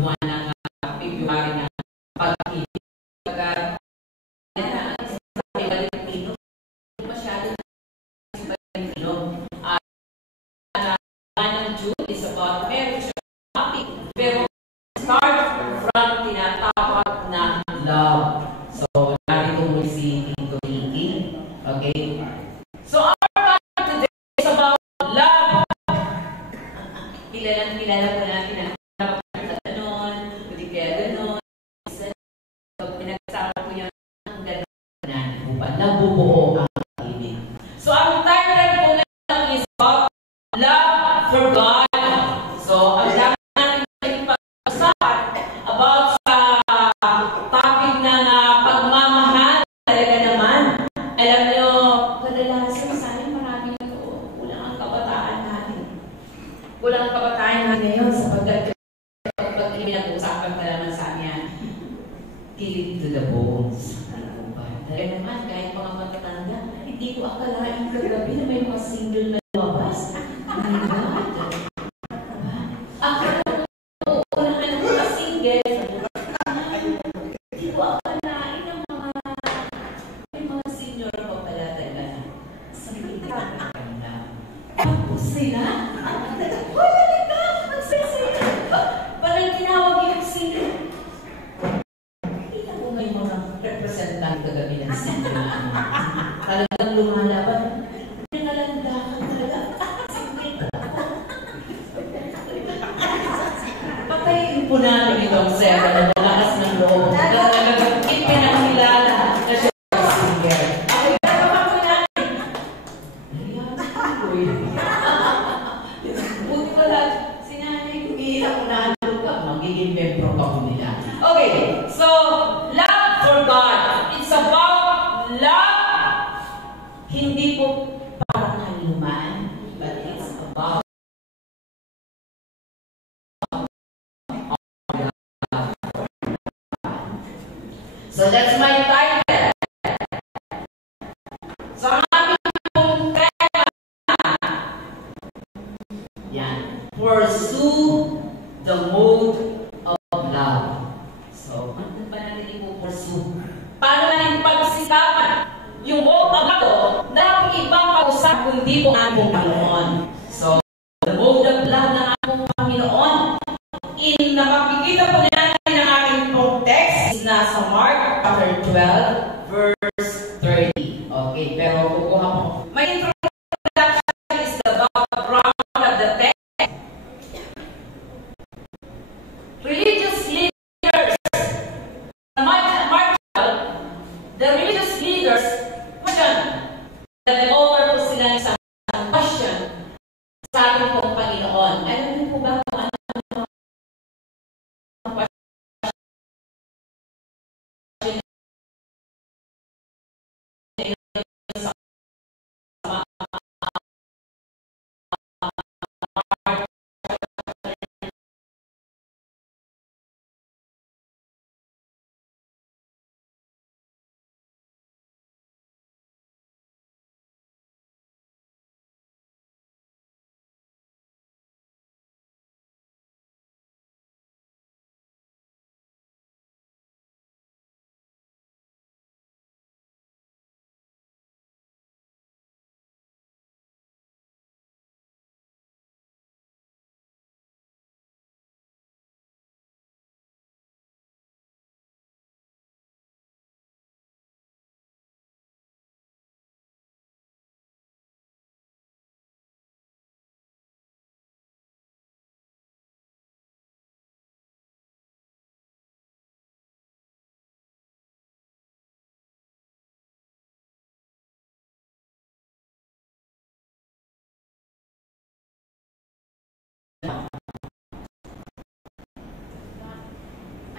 buwan ng February na pag-ibig. Valentino, masyado Valentino. Ng June is about marriage topic, pero start from tinatawag na love. So, narito mo si Tito Ricky. Okay? So, our topic today is about love. Kilala po natin na ganon, hindi kaya ganon. Pinagsama po yun ang ganon na nabubuo ang pag-ibig. So, ang title po natin is about love for God. So, ang dami natin pag-usapan about sa topic na pagmamahal. Talaga naman. Alam nyo, kadalasan sa akin marami na ito. Kulang ang kabataan natin. Kulang ang kabataan natin ngayon sapagkat pag pinag-uusapan ka naman sa amin yan, kilig to the bones. Ano ba? Talaga naman, kahit mga matatanda, hindi ko akalain kagabi na may mga single na lumabas. Oh my God. Akala ko, unang anak ko na single. Hindi ko akalain ang mga senior ko pala talaga. Sabi ka, tapos sila? Wala ka! Magsasaya! Parang tinawag yung single. Kita ko ngayon mga representant kagabi ng single na talagang lumalaban. Nangalandakan talaga. Patayin po natin itong Sera na malakas ng loob. Talagang ipinakilala na siya ang singer. Ako yung po natin. Buti ko lahat, sinanay ko iiyak ko na ka, magiging membro pa ko nila. Okay, so, love for God. It's about love. Hindi po parang haluman, but it's about so that's my title. So ang aming pong tema, yan, pursue the mode of love. So, ano ba natin ipupursue? Paano natin pagsikapan yung mode of love na ibang kausap kundi po ang ating Panginoon? So, the mode of love ng ating Panginoon in na makikita po natin ang ating pong text is nasa Mark chapter 12 verse 30. Okay, pero kukuha ko. My introduction is about the background of the text. Religious leaders, Mark 12, the religious leaders question that the author po sila isang question sa ating pong Panginoon. Alam niyo po ba kung ano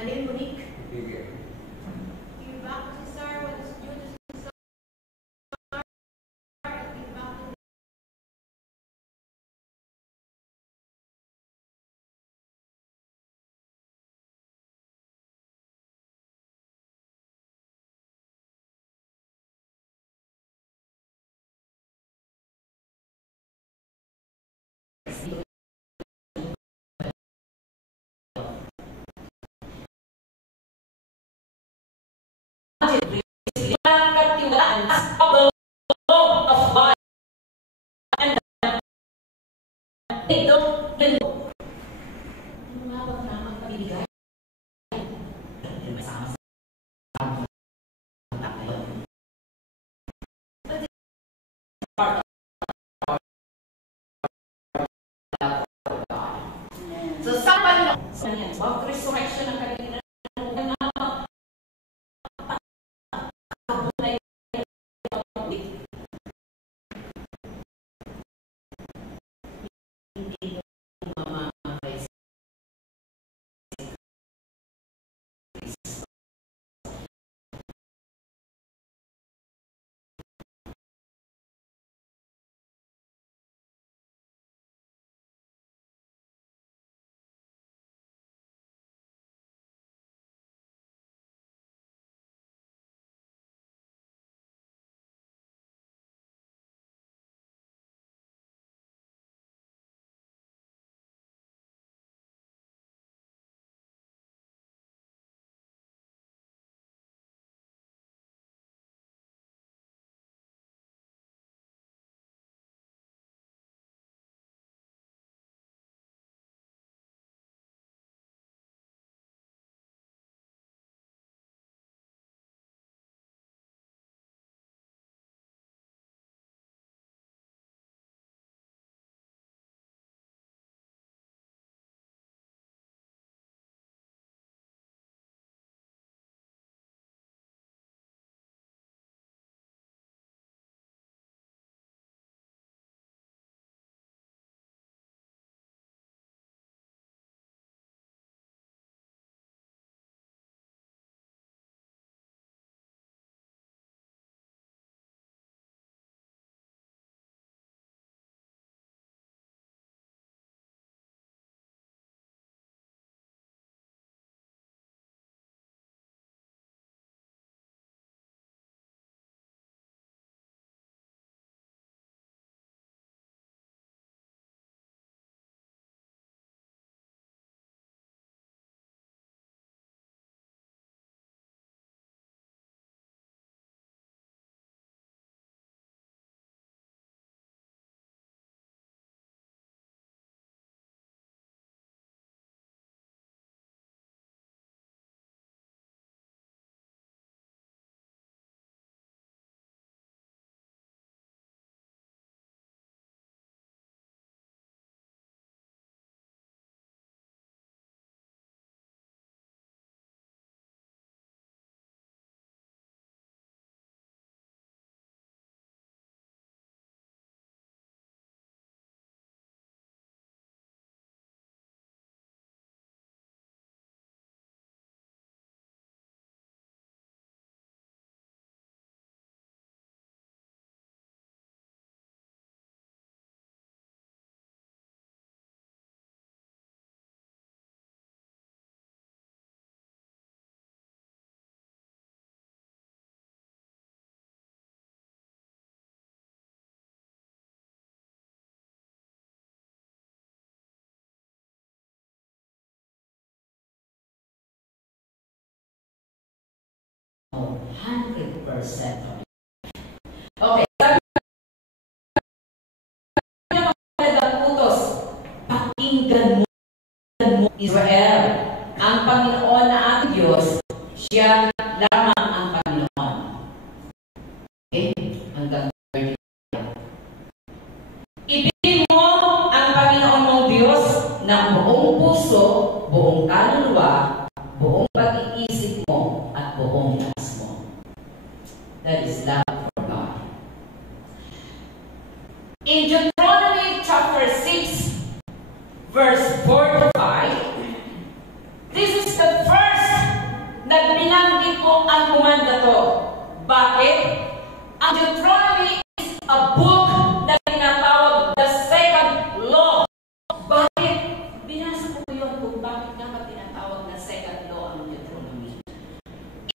Alin mo, Nick? Di ba katiwalaan sa love of God? And they don't know. Ano nga ba namang pabibigay? Masama sa part of so sa Panginoon, wag resurrection ng kanina Oh, 100%. Okay, sabi niya mga utos, pakinggan mo Israel. Ang Panginoon na ating Diyos, siya lamang ang Panginoon. Okay? Hanggang 30. Ibigin mo ang Panginoon mong Diyos ng buong puso, buong kaluluwa, buong pag-iisip mo, at buong lakas mo. That is love for God. In Deuteronomy chapter 6, verse 4 to 5, this is the first na binanggit ko ang kumanda to. Bakit? Ang Deuteronomy is a book na tinatawag the second law. Bakit? Binasa ko yun kung bakit nga ba tinatawag na second law ang Deuteronomy.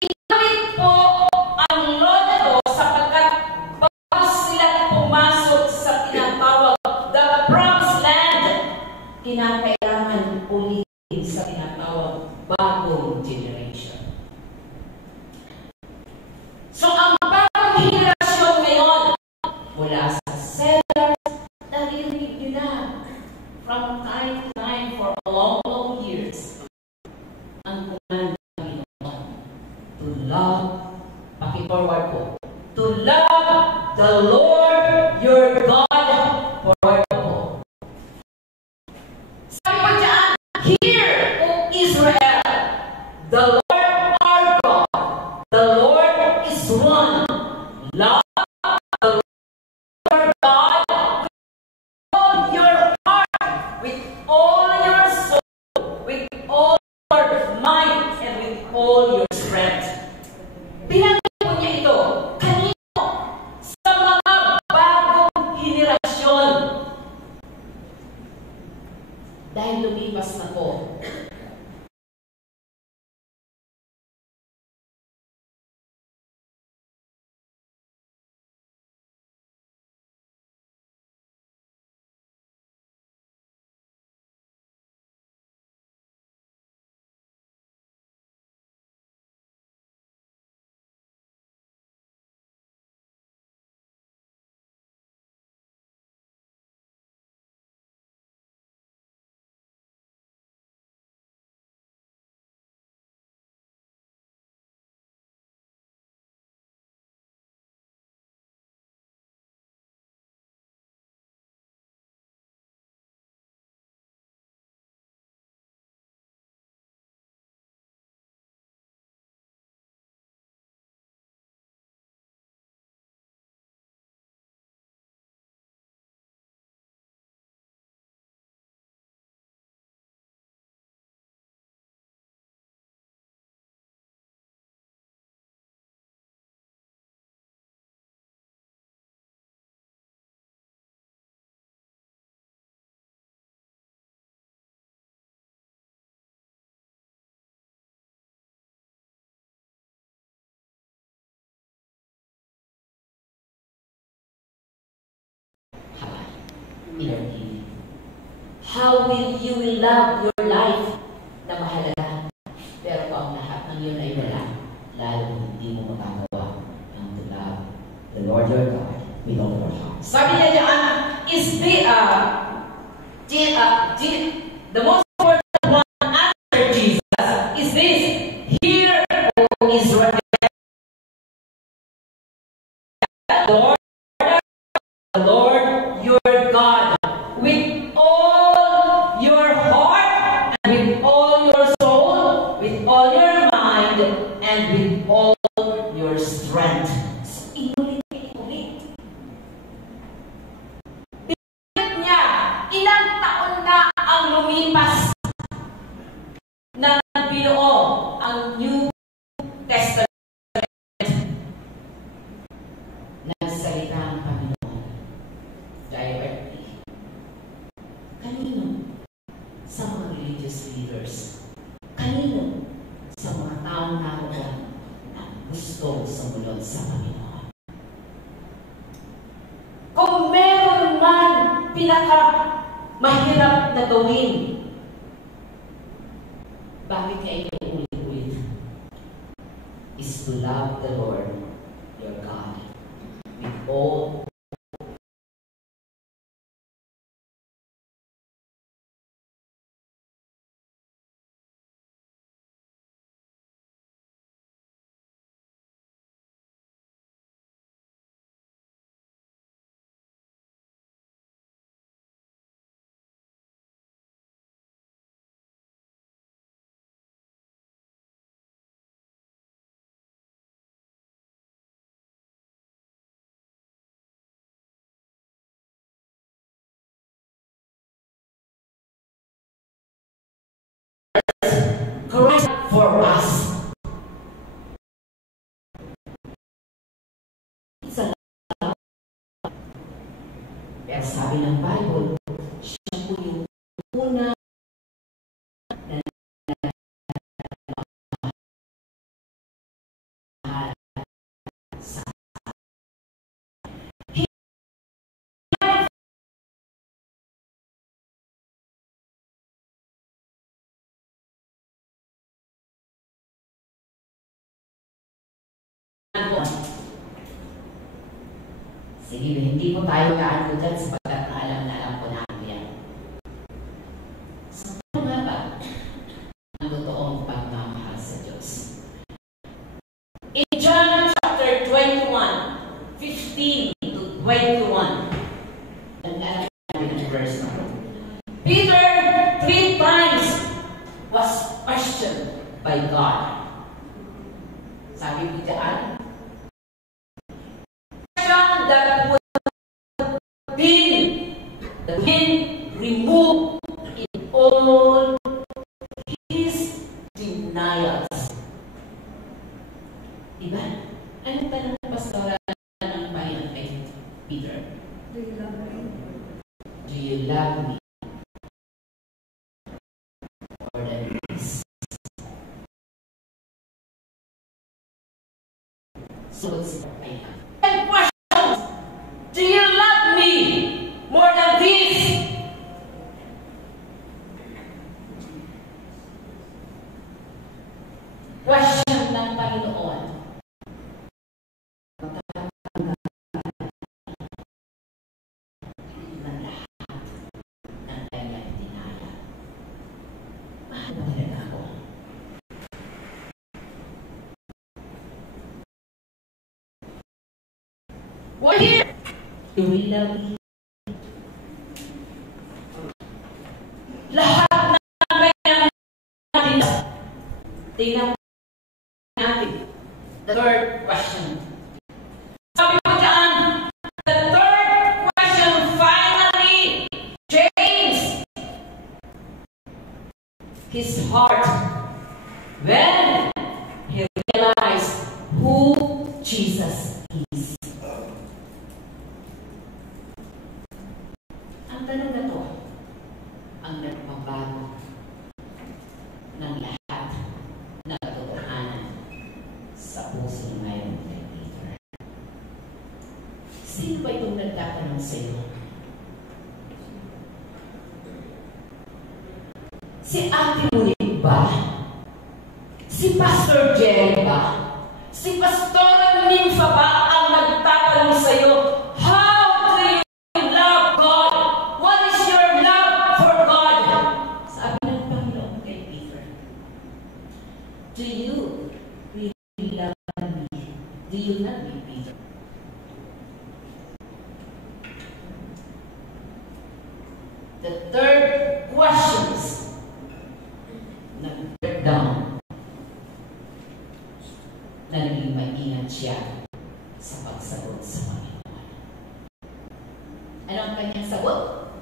Inamit po ang law na to sapagkat bago sila pumasok sa tinatawag the promised land, kinakailangan ulitin sa tinatawag bagong generation. So, ang Moving forward po. To love the Lord your God. Forward po. Sabi po dyan, hear, O Israel, the Lord our God, the Lord is one. Love the Lord God with all your heart, with all your soul, with all your mind, and with all your strength. Bilangin po niya ito, kanino? Sa mga bagong henerasyon. Dahil lumipas na po. How will you love your life na mahalaga? Pero ang lahat ng yun ay wala, lalo hindi mo magagawa ang to love the Lord your God with all your heart. Sabi niya diyan, is the most important one after Jesus is this: hear, O Israel, the Lord your God with all your heart and with all your soul, with all your mind and with all your strength. So, inulit. Pinag niya, ilang taon na ang lumipas na binuo ang New Testament ng salita ng Panginoon directly. Kanino? Sa mga religious leaders. Kanino? Sa mga taong naroon na gusto sumunod sa Panginoon. Kung meron man mahirap na gawin, bakit niya ito ulit-ulit? Is to love the Lord your God with all Christ for us. It's a love. Pero sabi ng Bible, siya po yung una na nagmahal sa sige, hindi po tayo kaano dyan sapagkat alam po natin yan. So, ano nga ba ang totoong pagmamahal sa Diyos? In John chapter by God. Sabi ko dyan, that would been removed in all his denials. Diba? Anong tanong ng pastoral ng Panginoon kay Peter? Do you love me? Do you love me? More than this. So it's and questions. Do you love me more than this? Question ng Panginoon. Ng lahat ng kanyang dinaya. Mahal ba talaga ako? We're here. Do we love me? Lahat ng kanyang dinaya. Tingnan natin. The third question. Sabi ko dyan, the third question finally changed his heart when he realized who Jesus is. Ang tanong na to, ang nagpabago ng lahat na katotohanan sa puso ngayon kay Peter. Sino ba itong nagtatanong sa iyo? Si Ate Muriel ba? Si Pastor Jerry ba? Si Pastora Nympha ba ang nagtatanong sa iyo? How do you love God? What is your love for God? Sabi ng Panginoon kay Peter, do you really love me? Do you love me, Peter? The third questions nag-breakdown na naging maingat siya sa pagsagot sa Panginoon. Ano ang kanyang sagot?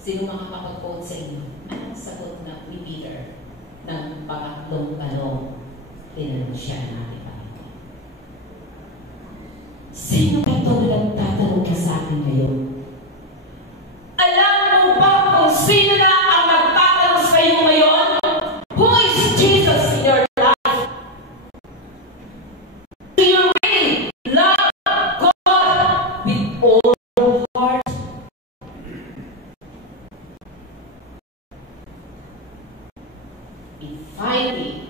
Sino makakapag-quote sa inyo? Anong sagot na ni Peter ng pangatlong tanong? Tinanong siya ng ating Panginoon. Sino ba ito na nagtatanong ka sa akin ngayon? Alam mo ba kung sino na ang nagtatanong sa iyo ngayon? Who is Jesus in your life? Do you really love God with all your heart? It finally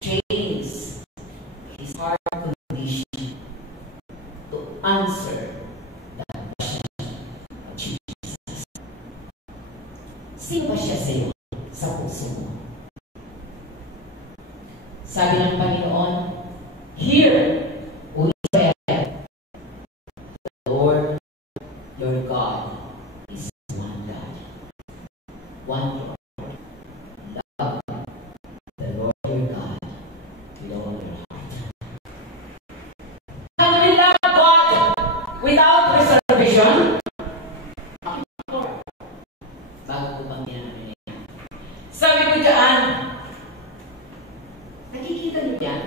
changed his heart condition to answer that question of Jesus. Sino ba siya sa iyo sa puso mo? Sabi ng Panginoon, "Hear, O Israel, the Lord your God is one God, one Lord. Love the Lord your God with all your heart." Can we love God without reservation? Bago ko bang yan? Sabi ko dyan, nakikita niyo yan?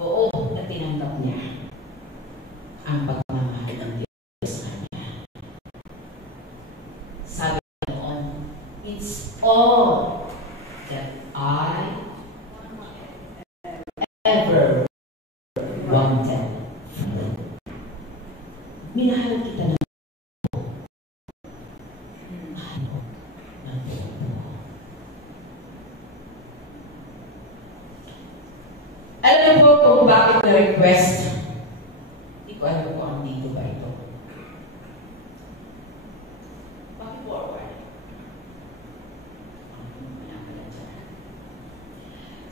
Oo, na tinanggap niya ang pagmamahal ng Diyos sa kanya. Sabi noon, it's all that I ever wanted from you. Minahal kita ng alam mo kung bakit na-request? Hindi ko alam kung ang dito ba ito. Bakit forward?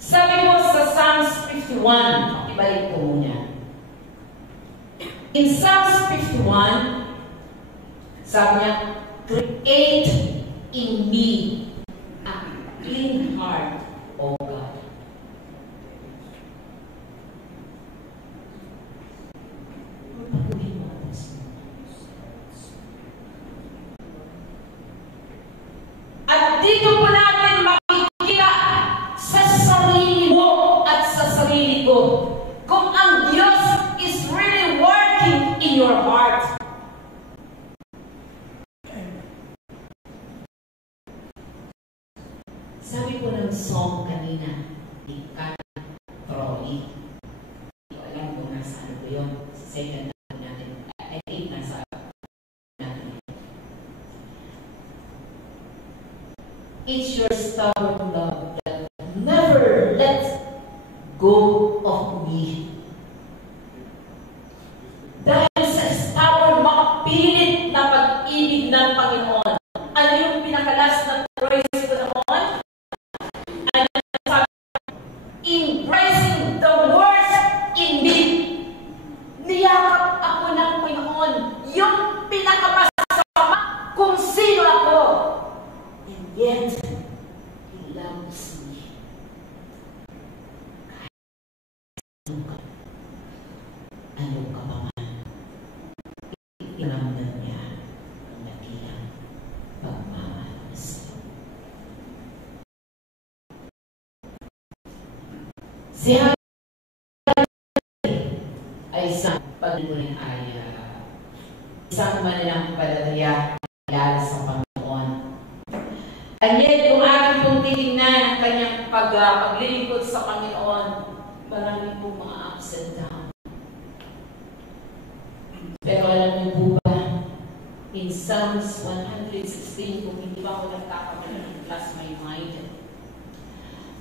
Sabi mo sa Psalms 51, ibalik ko muna. In Psalms 51, sabi niya, create dito po natin makikita sa sarili mo at sa sarili ko kung ang Diyos is really working in your heart. Sabi ko ng song kanina, Ikan Trolley. Hindi ko alam kung nasa ano ko yun. Sa second natin. I think nasa natin. It's your stubborn love that never lets go of me. Dahil sa stubborn, makapilit na pag-ibig ng Panginoon. Ano yung pinakalas na praise ko naman? Embracing the worst in me. Niyakap ako ng Panginoon. Yung pinakamasama kung sino ako. And yet, He loves me. Ano ka ba nga? Iramdam niya ang nakilang pagmamalas. Si ay isang pagmuling ay isang manilang palataya kilala sa Panginoon. And yet, kung ating pong titignan ang kanyang paglilingkod sa Panginoon, marami pong mga ups and downs. Pero alam niyo po ba, in Psalms 116, kung hindi ba ako nagkakamali ng class my mind,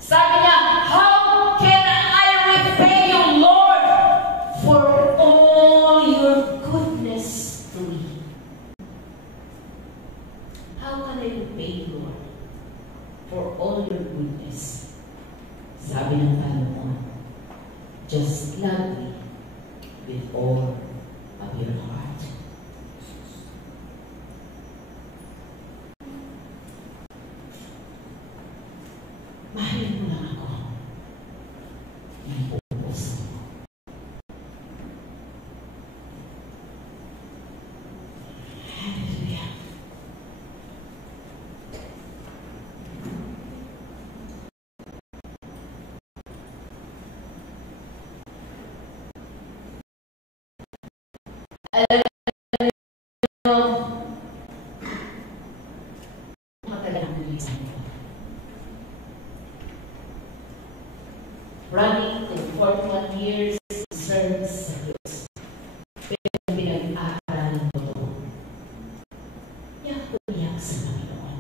sabi niya, how can I repay you, Lord, for all your goodness to me? How can I repay you, Lord, for all your goodness? Sabi ng Panginoon, just love me with all of your heart. Mahalin mo lang ako ng buong puso mo. Hallelujah. Alam mo, matalang nilisan ko. Running to 41 years service sa Diyos. Pero pinag-aaralan ko ito. Iyak sa Panginoon.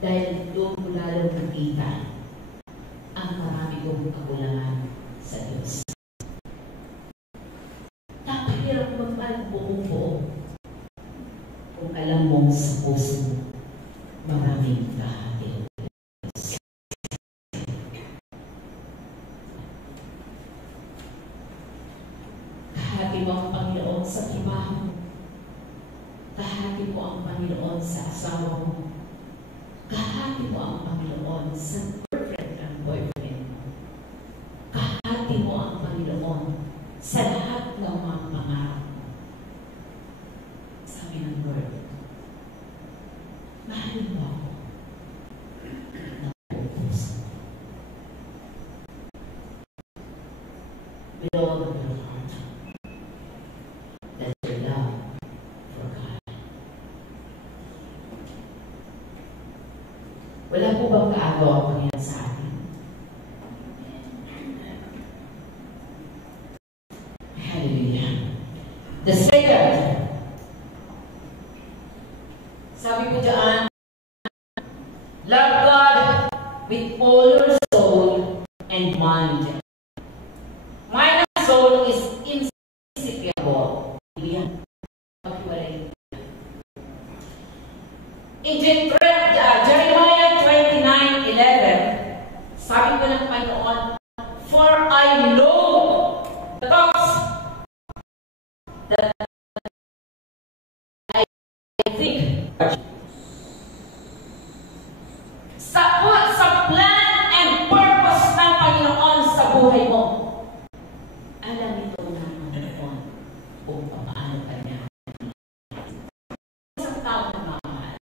Dahil doon ko lalo nakita ang marami kong kakulangan sa Diyos. Napahirap magmahal buong buo kung alam mong sa puso mo maraming kahati. Kahati mo ang Panginoon sa trabaho mo. Kahati mo ang Panginoon sa asawa mo. Kahati mo ang Panginoon sa girlfriend at boyfriend mo. Kahati mo ang Panginoon sa lahat ng mga pangarap mo. Sabi ng Word, mahalin mo ako ng buong puso. With all of your heart. That's your love for God. Wala po bang kaagaw ang Panginoon sa atin? Hallelujah. The second, sabi ko dyan, love God with all your soul and mind. My soul is insatiable. In Jeremiah 29:11, sabi ko ng Panginoon, for I know the thoughts that I think. Sa plan and purpose ng Panginoon sa buhay mo, alam ito na ng Panginoon kung paano kanya isang tao na mamahal.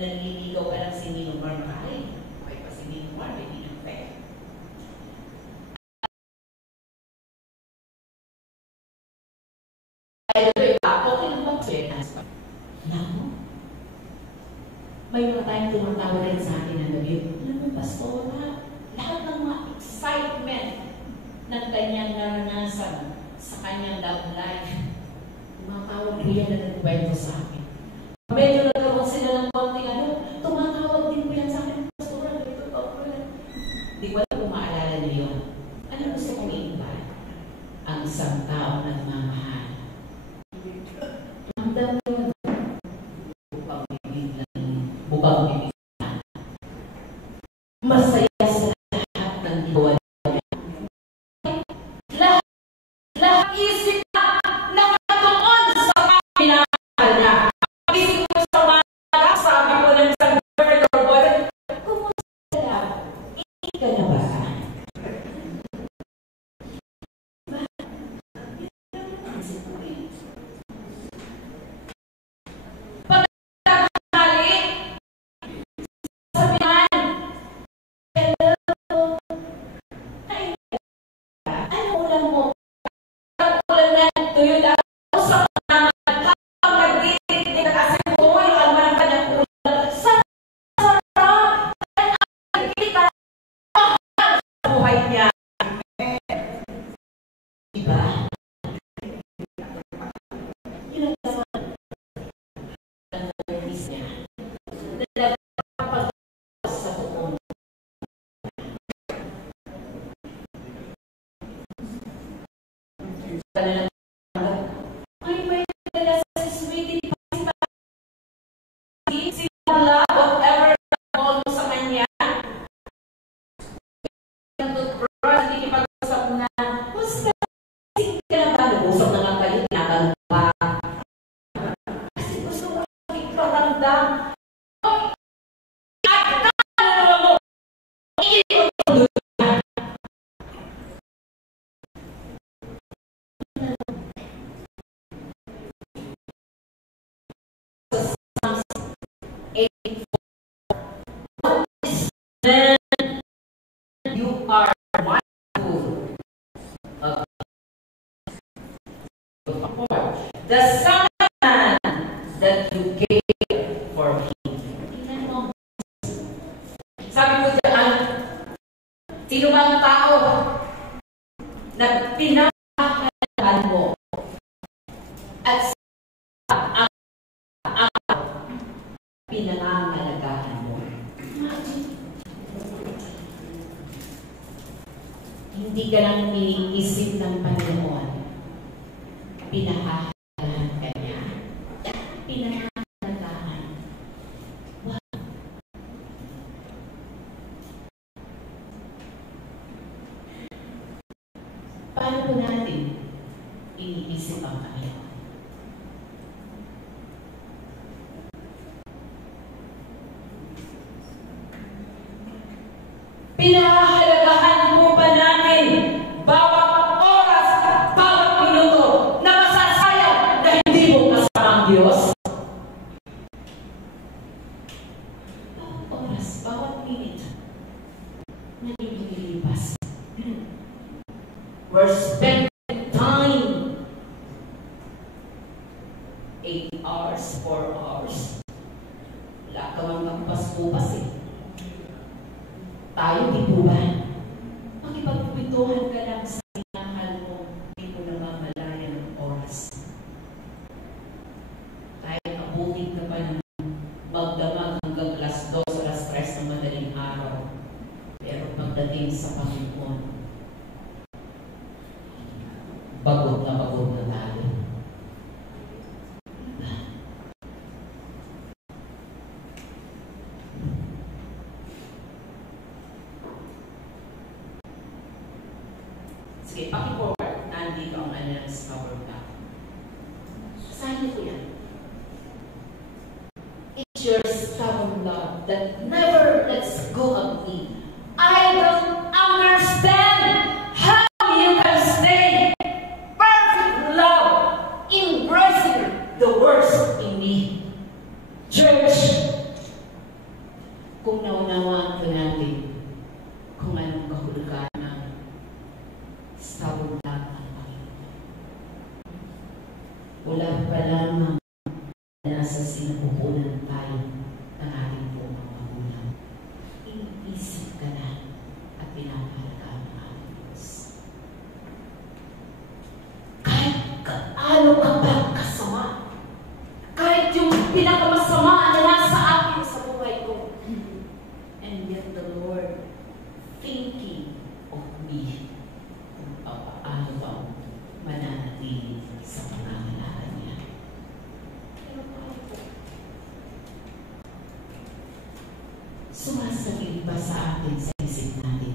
naliligaw ka lang si Ninong Mar, ay, okay pa si Ninong Mar, hindi ng pek. Ay, okay lang ba? Naku, may mga tayong tumatawa rin sa akin na gabi. Alam mo, Pastora, lahat ng mga excitement ng kanyang naranasan sa kanyang love life, tumatawag po yan na nagkwento sa akin. Medyo nagkaroon sila ng konting tumatawag din po yan sa akin. Pastora, ganito po. Di ko alam kung maalala niyo yun. Ano gusto kong iiba? Ang isang taong nagmamahal. Ang dami yun. Bukang bibigyan. Masaya sa lahat ng ginawa niya. Lahat isip na nakatuon sa pinahal niya. Isip ko sa mga sabi ko ng isang girlfriend or boyfriend, kumusta ka? Hindi ka na ba? The Son that you gave for him. Sabi ko dyan, sino bang tao na pinapahalagaan mo at ang pinangangalagahan mo? Hindi ka lang iniisip ng Panginoon. Pinahalagaan. Paano po natin iniisip ang Panginoon? Pinahahalagahan mo ba natin bawat oras, bawat minuto na masasayang na hindi mo kasama ang Diyos? Bawat oras, bawat minute na lumilipas. We're spending time 8 hours, 4 hours. Wala ka mang magpas-upas eh. Tayo, di po ba? Makipagpituhan ka lang sa minahal mo, hindi mo namamalayan ng oras. Kahit abutin ka pa ng magdamag hanggang alas 2, alas 3 ng madaling araw. Pero pagdating sa Panginoon, bagod na tayo. Sige, paki-forward. Nandito ang Alliance Power Cup. Sabi ko yan. It's your stubborn love that never lets go of me. I don't understand how you can stay perfect love, embracing the worst in me. Church, kung naunawaan po natin kung anong kahulugan ng sabog lang ang Panginoon. Wala pa lamang nasa sinapupunan tayo ng ating pong mga magulang. Iniisip ka na at pinapahalagaan ng ating Diyos. Kahit kaano ka ba kasama, kahit yung pinakamasama na nasa akin sa buhay ko, and yet the Lord thinking of me kung paano bang mananatili sa pangangalakan niya. Pero paano po? Sumasagil ba sa atin sa isip natin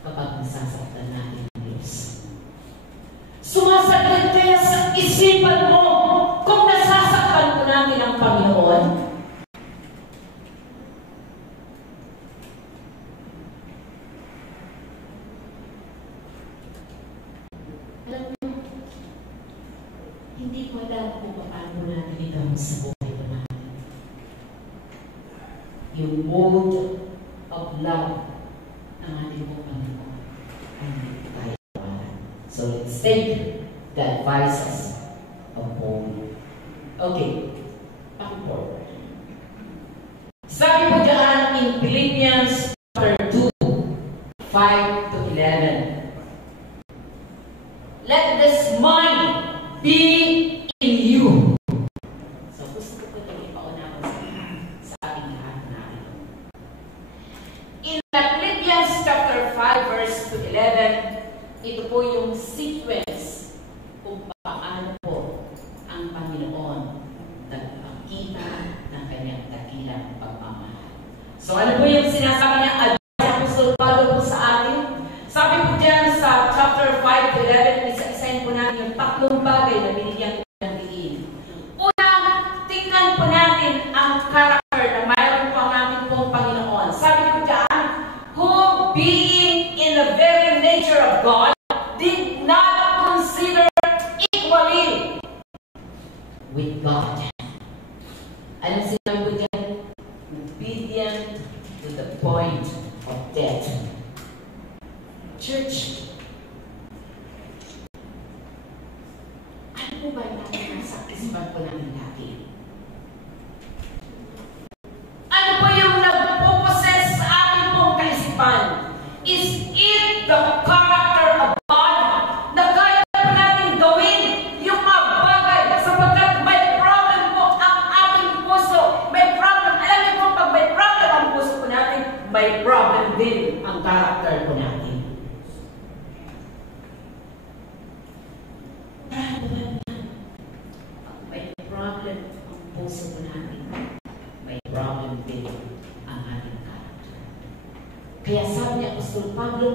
kapag nasasaktan natin ang Diyos? Sumasagil kaya sa isipan mo kung nasasaktan ko natin ang Panginoon? Alam mo, hindi ko alam kung paano natin ito sa buhay ko natin. Yung mode of love ng ating Panginoon ay hindi tayo kawalan. So let's take the advices of Paul. Okay, back forward. Sabi po dyan in Philippians chapter 2, 5 to 11. Let this mind be in you. So gusto ko ito ipaunawa sa ating lahat natin. In Philippians chapter 5 verse to 11, ito po yung sequence kung paano po ang Panginoon nagpakita ng kanyang dakilang pagmamahal. So ano po yung sinasabi niya? Advice Apostol Paulo po sa atin. Sabi po dyan sa chapter 5 to 11, isa-isahin po natin yung tatlong bagay na binigyan ko ng diin. Una, tingnan po natin ang character na mayroon po ang ating pong Panginoon. Sabi po dyan, who being in the very nature of God, did not consider equally with God. Ano sinabi po dyan? Obedient to the point of death. Church, ano po ba natin nasa isipan po natin dati? Ano po yung nagpo-possess sa ating pong kaisipan? Is it the character of God na kaya po natin gawin yung mga bagay sapagkat may problem po ang ating puso? May problem. Alam niyo po, pag may problem ang puso po natin, may problem din ang character po natin. May problem ang puso po natin. May problem din ang ating character. Kaya sabi niya, Apostol Pablo,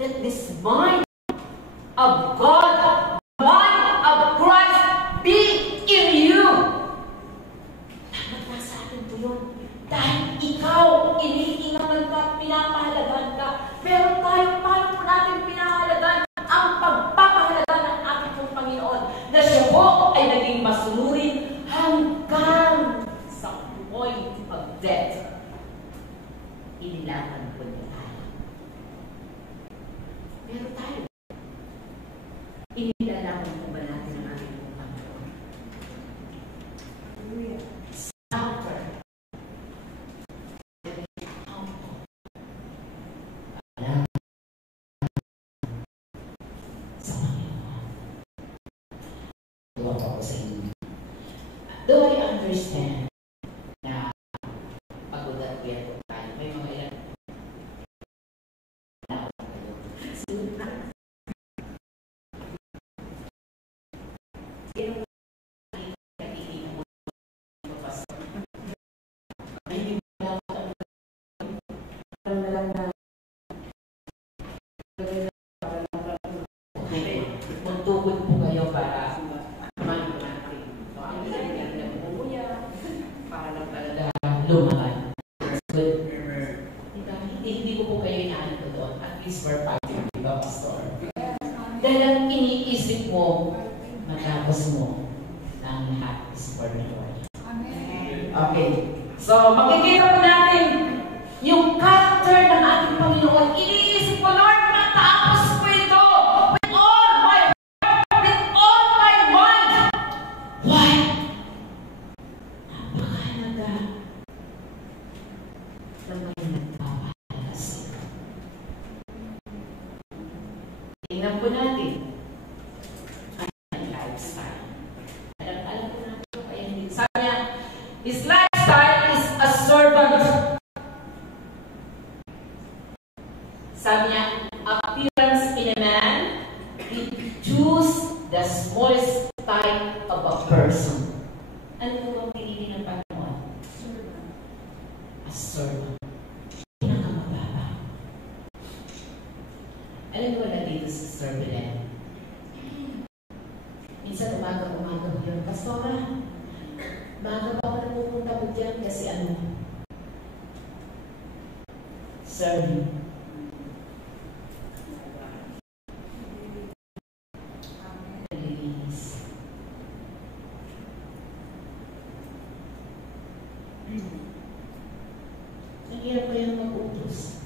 let this mind of God, mind of Christ, be in you. Dapat nasa atin po yun. Dahil ikaw, iniingaman ka, pinapahalagan ka. Pero tayo po natin pinahalagan ang pagpapahalagan ng ating pong Panginoon na siya po ay naging masunurin hanggang sa point of death. Inilaban po niya tayo. Pero tayo, inilalaban po ba natin ang ating pong Panginoon? Suffer. Do I understand na pag-ugat-ugat po tayo? May mga ilan na magtugod po kayo para lumaban. Good. Hindi ko po kayo inaano ko doon. At least we're fighting, di ba, Pastor? Dahil ang iniisip mo, matapos mo, ang lahat is for the Lord. Okay. So, makikita po natin yung character ng ating Panginoon. Iniisip ko, Lord, matapos ko ito with all my heart, with all my mind. Why? Napakahalaga na may nagpapahalaga sa'yo. Tingnan po natin ang lifestyle. Alam po natin ito kaya hindi. Sabi niya, his lifestyle is a servant. Sabi niya, appearance in a man, he choose the smallest type of a person. Ano po ang pinili ng Panginoon? A servant. Pinakamababa. Alam mo na dito sa servant. Minsan umaga mo yun. Pastora, maaga pa ako napupunta mo dyan kasi ano? Serving. Naglilinis. Naghirap ko yung mag-utos.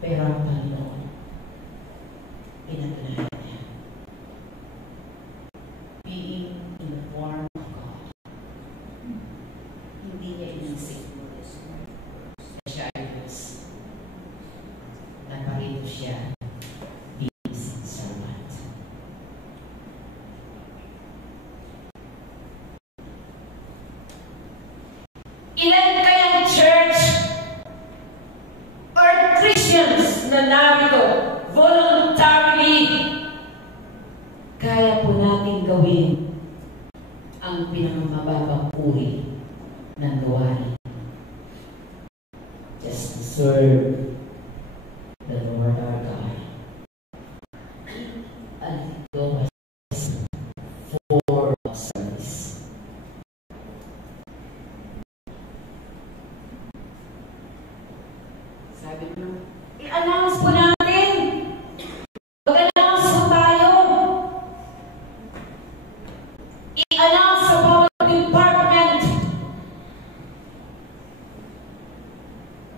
Pero ang Panginoon, pinatunayan niya. Being in the form of God. Hindi niya inisip na siya ay Diyos. Naparito siya being isang servant. Ilan kayang church or Christians na narito voluntarily kaya po natin gawin ang pinakamababang uri ng gawain. Just to serve the Lord our God. And go for service. Sabi ko, i-announce po natin. Mag-announce po tayo. I-announce sa bawat department.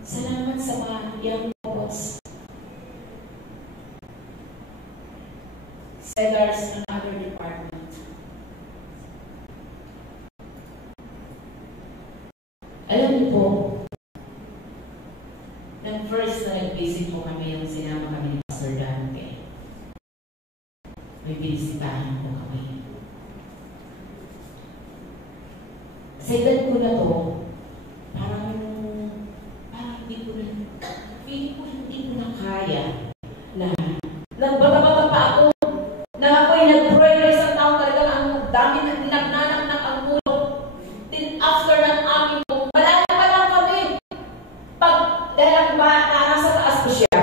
Salamat sa mga young boss. Sellers ng other department. Alam niyo po, nang first na nag-visit po kami yung sinama kami ni Pastor Dante. May binisitahan po kami. Sa edad ko na to, parang hindi ko na kaya na nagbata-bata pa ako na ako'y nag-pray na isang taon talagang ang dami na nagnanak ang ulo. Then after ng amin po, malayo pa lang kami. Dahil ang nasa taas ko siya,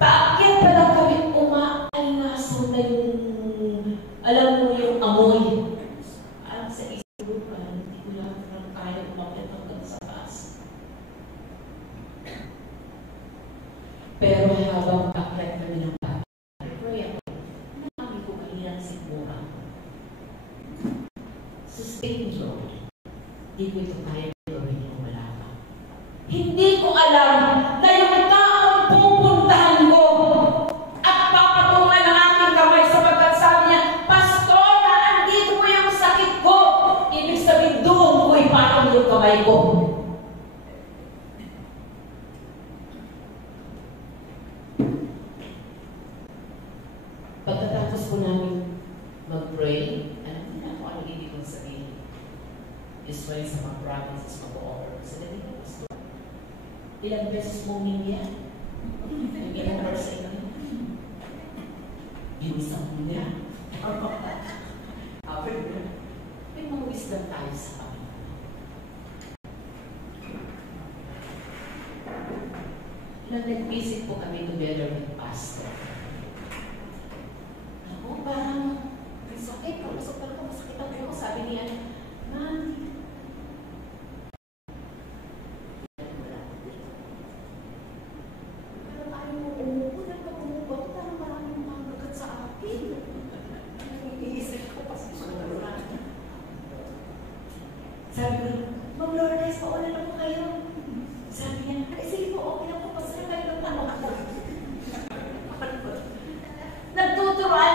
paakyat pa lang kami, umaalinaso na yung, alam mo yung amoy. Alam sa isip ko, hindi ko lang kaya umakyat hanggang sa taas. Pero habang paakyat kami ng paakyat, namin ko kanina si Mura. Sustain road. Hindi ko ito kaya gawin yung wala pa. Hindi ko alam na yung taong pupuntahan ko at papatungan ng aking kamay sapagkat sabi niya, Pastora, andito po yung sakit ko. Ibig sabihin, doon ko ipatong yung kamay ko. Pagkatapos po namin mag-pray, alam niyo na kung ano ibig kong sabihin. This way sa mga provinces, mag-o-offer. Sa dali ko, Pastor. Ilang beses mong niya? Yung ilang verse ito? Yung isang niya? May mga wisdom tayo sa kami. Nang nag-visit po kami together with Pastor. Ako, parang sakit. Kapasok talaga, masakit ang ulo. Sabi niya, Ma'am, Iisip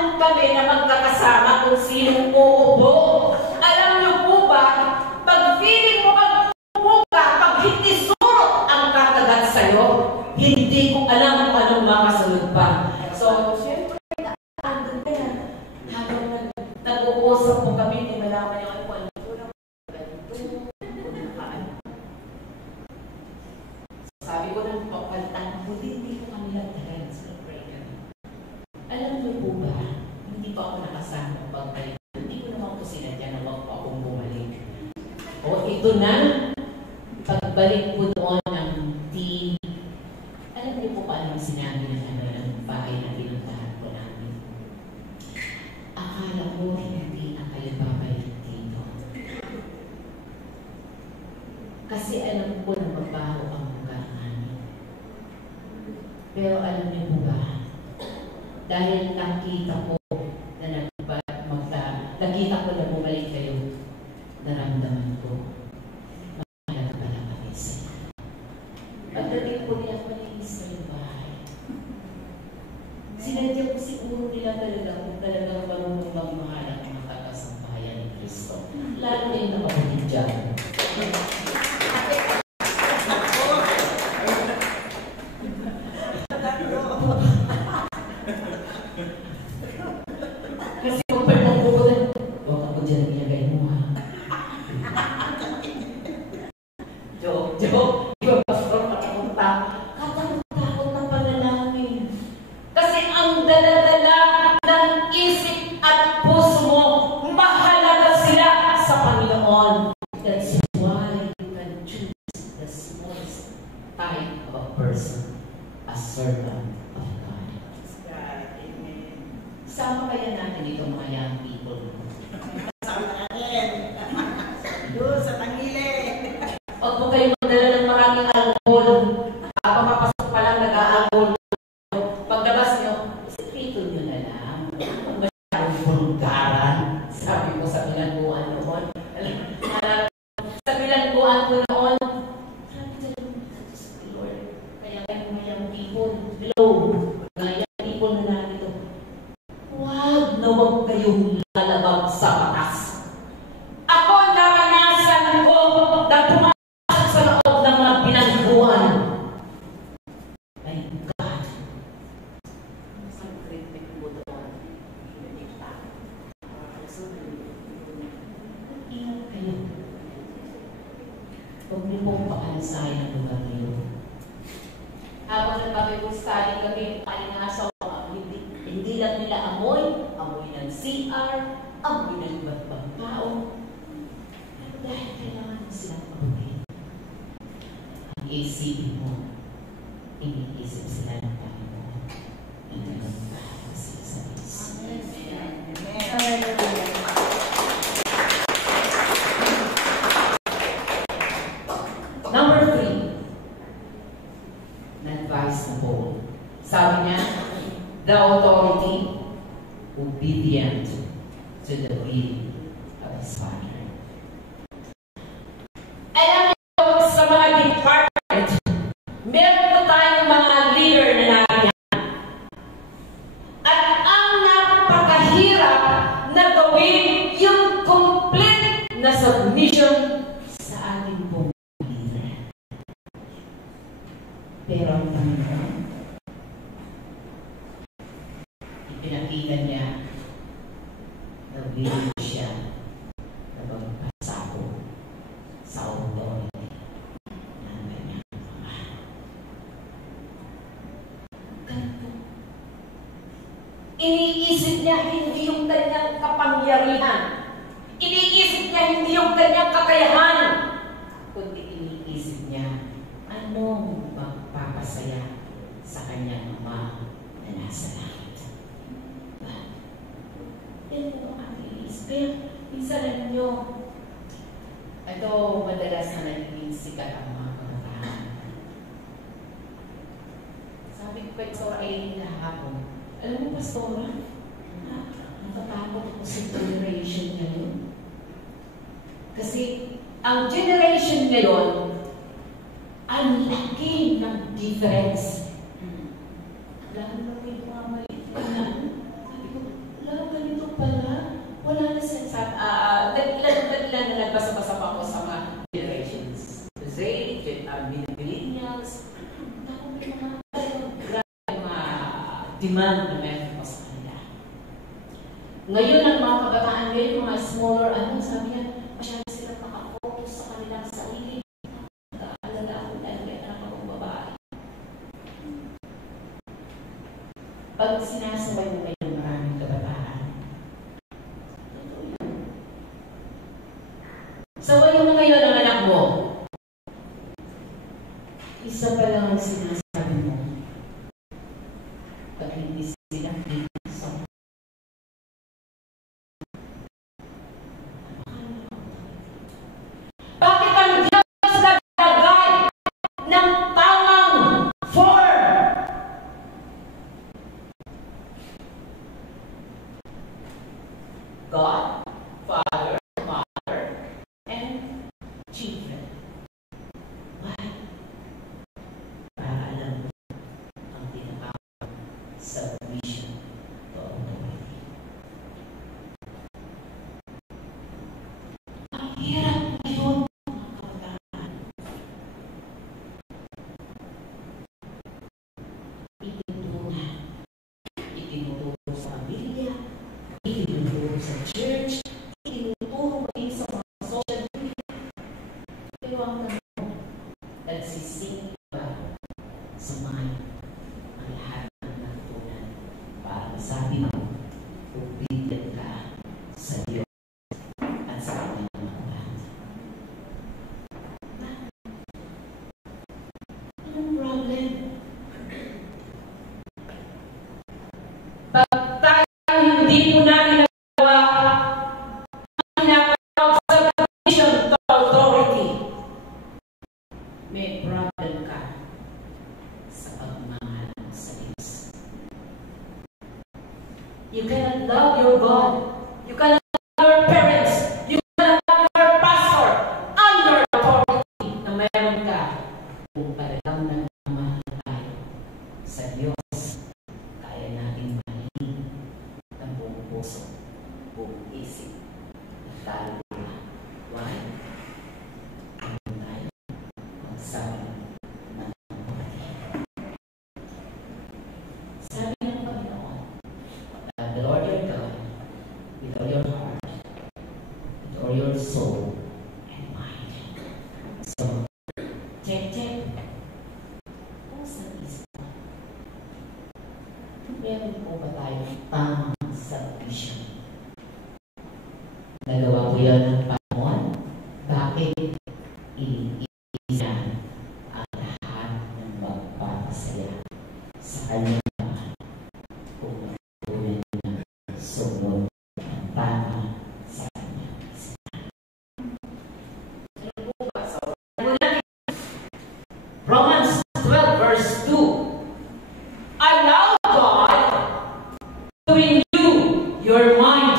naman kami na magkakasama kung sinong uupo. Alam niyo po ba, pag feeling mo mag-uupo ka, pag hindi surot ang kakagat sa'yo, hindi ko alam kung anong makasunod pa. So, syempre, andun na yan. Habang nag-uusap po kami, hindi malaman yung ano po. Sabi ko ng pagkalitan, hindi ko kami nagtagal sa prayer. Alam niyo po ba, hindi pa ako nakasama pagbalik. Hindi ko naman po sinadya na wag pa akong bumalik. O ito na, pagbalik po doon ng team. Alam niyo po paano sinabi ng bahay na pinuntahan po namin. Akala ko hindi na kayo babalik dito. Kasi alam ko na magbaho ang mukha namin. Pero alam niyo po ba, dahil nakita ko na nakita ko na bumalik kayo, naramdaman ko, mahalaga pala kami sa'yo. Pagdating ko nila malinis sa yung bahay, sinadya ko siguro nila talaga kung talagang marunong magmahal ang mga kakasambahayan ni Kristo. Lalo na yung nakapagin dyan. Kasi kung pagpapagod, huwag ako dyan nilagay mo ha. Joke. Iba pastor patakunta. Katakot ng panalangin. Kasi ang dala-dala ng isip at puso mo, mahalaga sila sa Panginoon. That's why you can choose the smallest type of a person, a servant of God. Sama kaya natin ito mga young people. Sa tangilin. Doon sa tangilin. Huwag po kayo magdala ng maraming alcohol. Kapag mapasok pa lang, nag-a-alcohol. Paglabas nyo, sikreto nyo na lang. Huwag masyadong bulgaran. Sabi ko sa bilangguan noon. Sa bilangguan ko noon, sabi ko, Lord, kaya kayo mga young people, hello, mga young people na narito. Huwag na huwag kayong lalabag sa batas. Ako naranasan ko na pumasok sa loob ng mga pinagbuhan. My God. Isang treatment mo doon. Ingat kayo. Huwag niyo pong pakansahin ang lugar niyo. Habang nagpapipong study kami, palingasaw hindi lang nila amoy ng CR, amoy ng iba't ibang tao. Pero dahil kailangan mo silang amoy, ang isipin mo, iniisip sila ng Panginoon. Ang nagpapahal sila sa Diyos. Number 3, na-advise na po. Sabi niya, the authority, obedient to the will of His Father. Alam niyo, sa mga department, meron po tayong mga leader na nariyan. At ang napakahirap na gawin yung complete na submission sa ating pong leader. Pero ang Panginoon, pinakita niya na willing siya na magpasako sa authority ng kanyang mga. Ganito. Iniisip niya hindi yung kanyang kapangyarihan. Iniisip niya hindi yung kanyang kakayahan. Kundi iniisip niya anong magpapasaya sa kanyang ama na nasa langit. Yan po ang iisip. Kaya, minsan alam nyo, ito madalas na nagiging sikat ang mga kabataan. Sabi ko kay Pastor Aileen kahapon, alam mo, Pastora, natatakot ako sa generation ngayon. Kasi, ang generation ngayon, ang laki ng difference. Lalo na may mga maliit. Sabi ko, demand na meron pa sa kanila. Ngayon, ang mga kabataan ngayon, mga smaller, sabi niya, masyado sila nakafocus sa kanilang sarili. Nag-aalala ako dahil may anak akong babae. Pag sinasabay mo ngayon maraming kabataan, totoo yun. Sabay mo ngayon ang anak mo, isa pa lang ang sinasabi mo. Pag hindi sila so, bakit ang Diyos naglagay ng tamang form? God, Father, Mother, and children. Why? Para alam mo ang tinatawag submission to authority. Ang hirap yun, mga kabataan. Itinuturo sa pamilya, itinuturo sa church, itinuturo maging sa mga social media. Pero ang tanong, nagsising ba sa mind ang lahat ng natutunan para masabi mo, obedient ka sa Diyos at sa kanyang mga ulat. Anong problem? Pag tayo hindi mo namin nagawa ang tinatawag sa submission to authority, may problem ka sa pagmamahal sa Diyos. You cannot love your God. You cannot love your parents. You cannot love your pastor under authority na mayroon ka kung talagang nagmamahal tayo sa Diyos. Kaya natin mahalin ng buong puso, buong isip, at kaluluwa. Why? Ano tayo magsabi ng kapatid. Sabi ng Panginoon, love the Lord your God with all your heart, with all your soul, and mind. So, check. Kung sa isip, meron po ba tayong tamang submission? Nagawa ko yan ng Panginoon. Bakit iniisan ang lahat ng magpapasaya sa kanyang mahal kung matutunan niya sumunod ang tama sa kanyang sinabi? Ano po ba? So, Romans 12 verse 2. Allow God to renew your mind.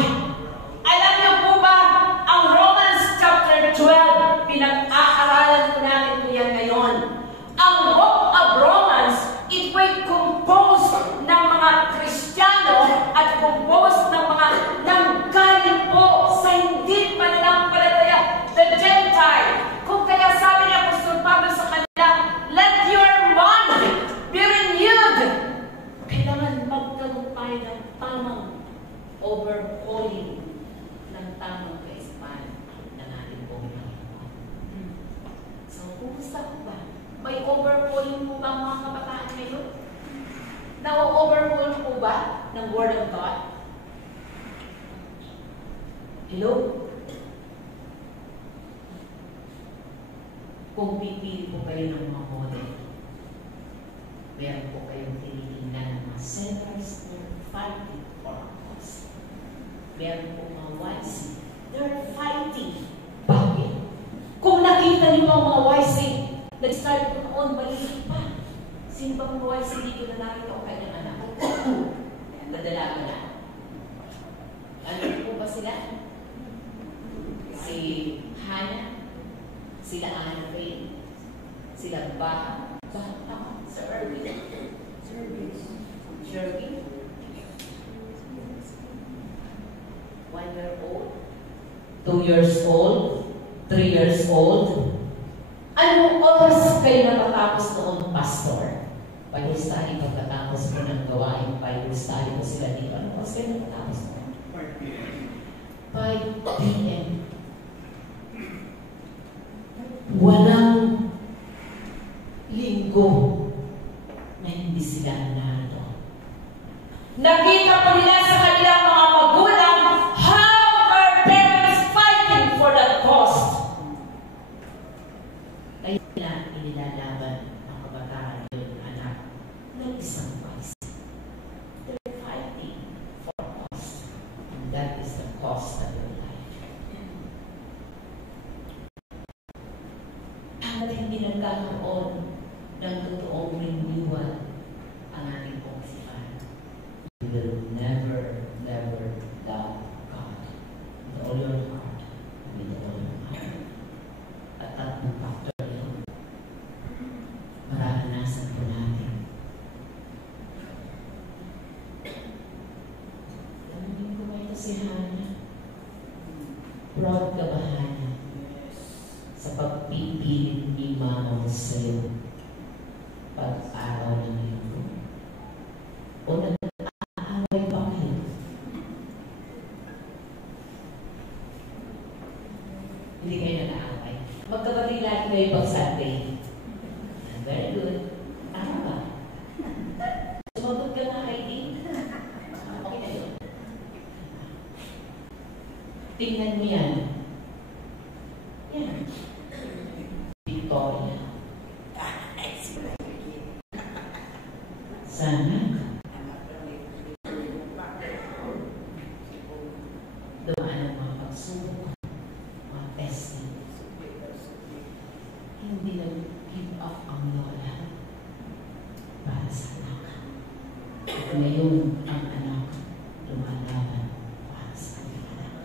Alam niyo po ba, ang Romans chapter 12, pinag-aaralan po natin po yan ngayon. Ang book of Romans, it was composed ng mga Kristiyano at composed ng mga nanggaling po sa hindi pananampalataya, the Gentile. Kung kaya sabi ni Apostol Pablo sa kanila, let your mind be renewed. Kailangan magkaroon tayo ng tamang overhauling, ng tamang kaisipan ng ating pong Panginoon. So, kumusta po ba? May overhauling po ba ang mga kabataan ngayon? Na-overhaul po ba ng Word of God? Hello? Kung pipili po kayo ng mga model, meron po kayong tinitingnan ng mga centers na fighting for a cause. Meron po mga YC, they're fighting. Bakit? Kung nakita niyo mga YC, nag-start po noon, maliit pa. Sino ba mga YC dito na nakita o kanyang anak? Madala na. Ano po ba sila? Si Hannah, sila Anna Faye, sila Baha, Sir Irving, Sherwin, 1 year old, 2 years old, 3 years old. Anong oras kayo natatapos noon, Pastor? Bible study pagkatapos ko ng gawain. Bible study ko sila dito. Ano kasi pagkatapos ko? 5 p.m. Walang linggo na hindi sila narito. Nakita po nila sa kanilang mga magulang how our parents fighting for that cause. Kaya na inilalaban ang kabataan yun, anak, ng isang vice. They're fighting for a cause. And that is the cost of your life. Hanggat hindi nagkakaroon ng totoong renewal ang ating pong-isipan, you will never, never love God with all your heart, with all your mind. At tatlong factor yun, maranasan po natin. Tanungin ko ba ito si Hannah? Proud ka ba, Hannah? Sa pagpipilit ni Mama mo sa'yo pag-araw ng linggo? O nag-aaway pa kayo? Hindi kayo nag-aaway. Magkapatid lahat kayo pag Sunday. Very good. Tama ba? Sumagot ka na, Heidi. Okay na yun. Tingnan mo yan. Yan. Victoria. Sana dumaan ang mga pagsubok, mga testing. Hindi nag-give up ang lola para sa anak. At ngayon ang anak lumalaban para sa kanyang anak.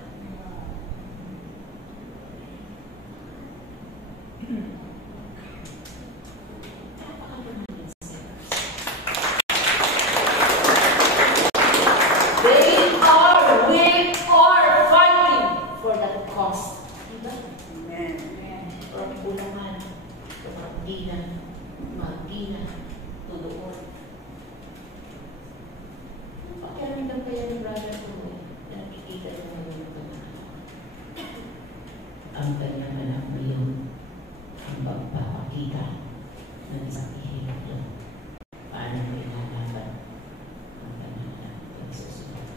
Ang kanyang anak ngayon ang pagpapakita ng isang ihirap doon. Paano mo ilalaban ang kanyang anak yung susunod.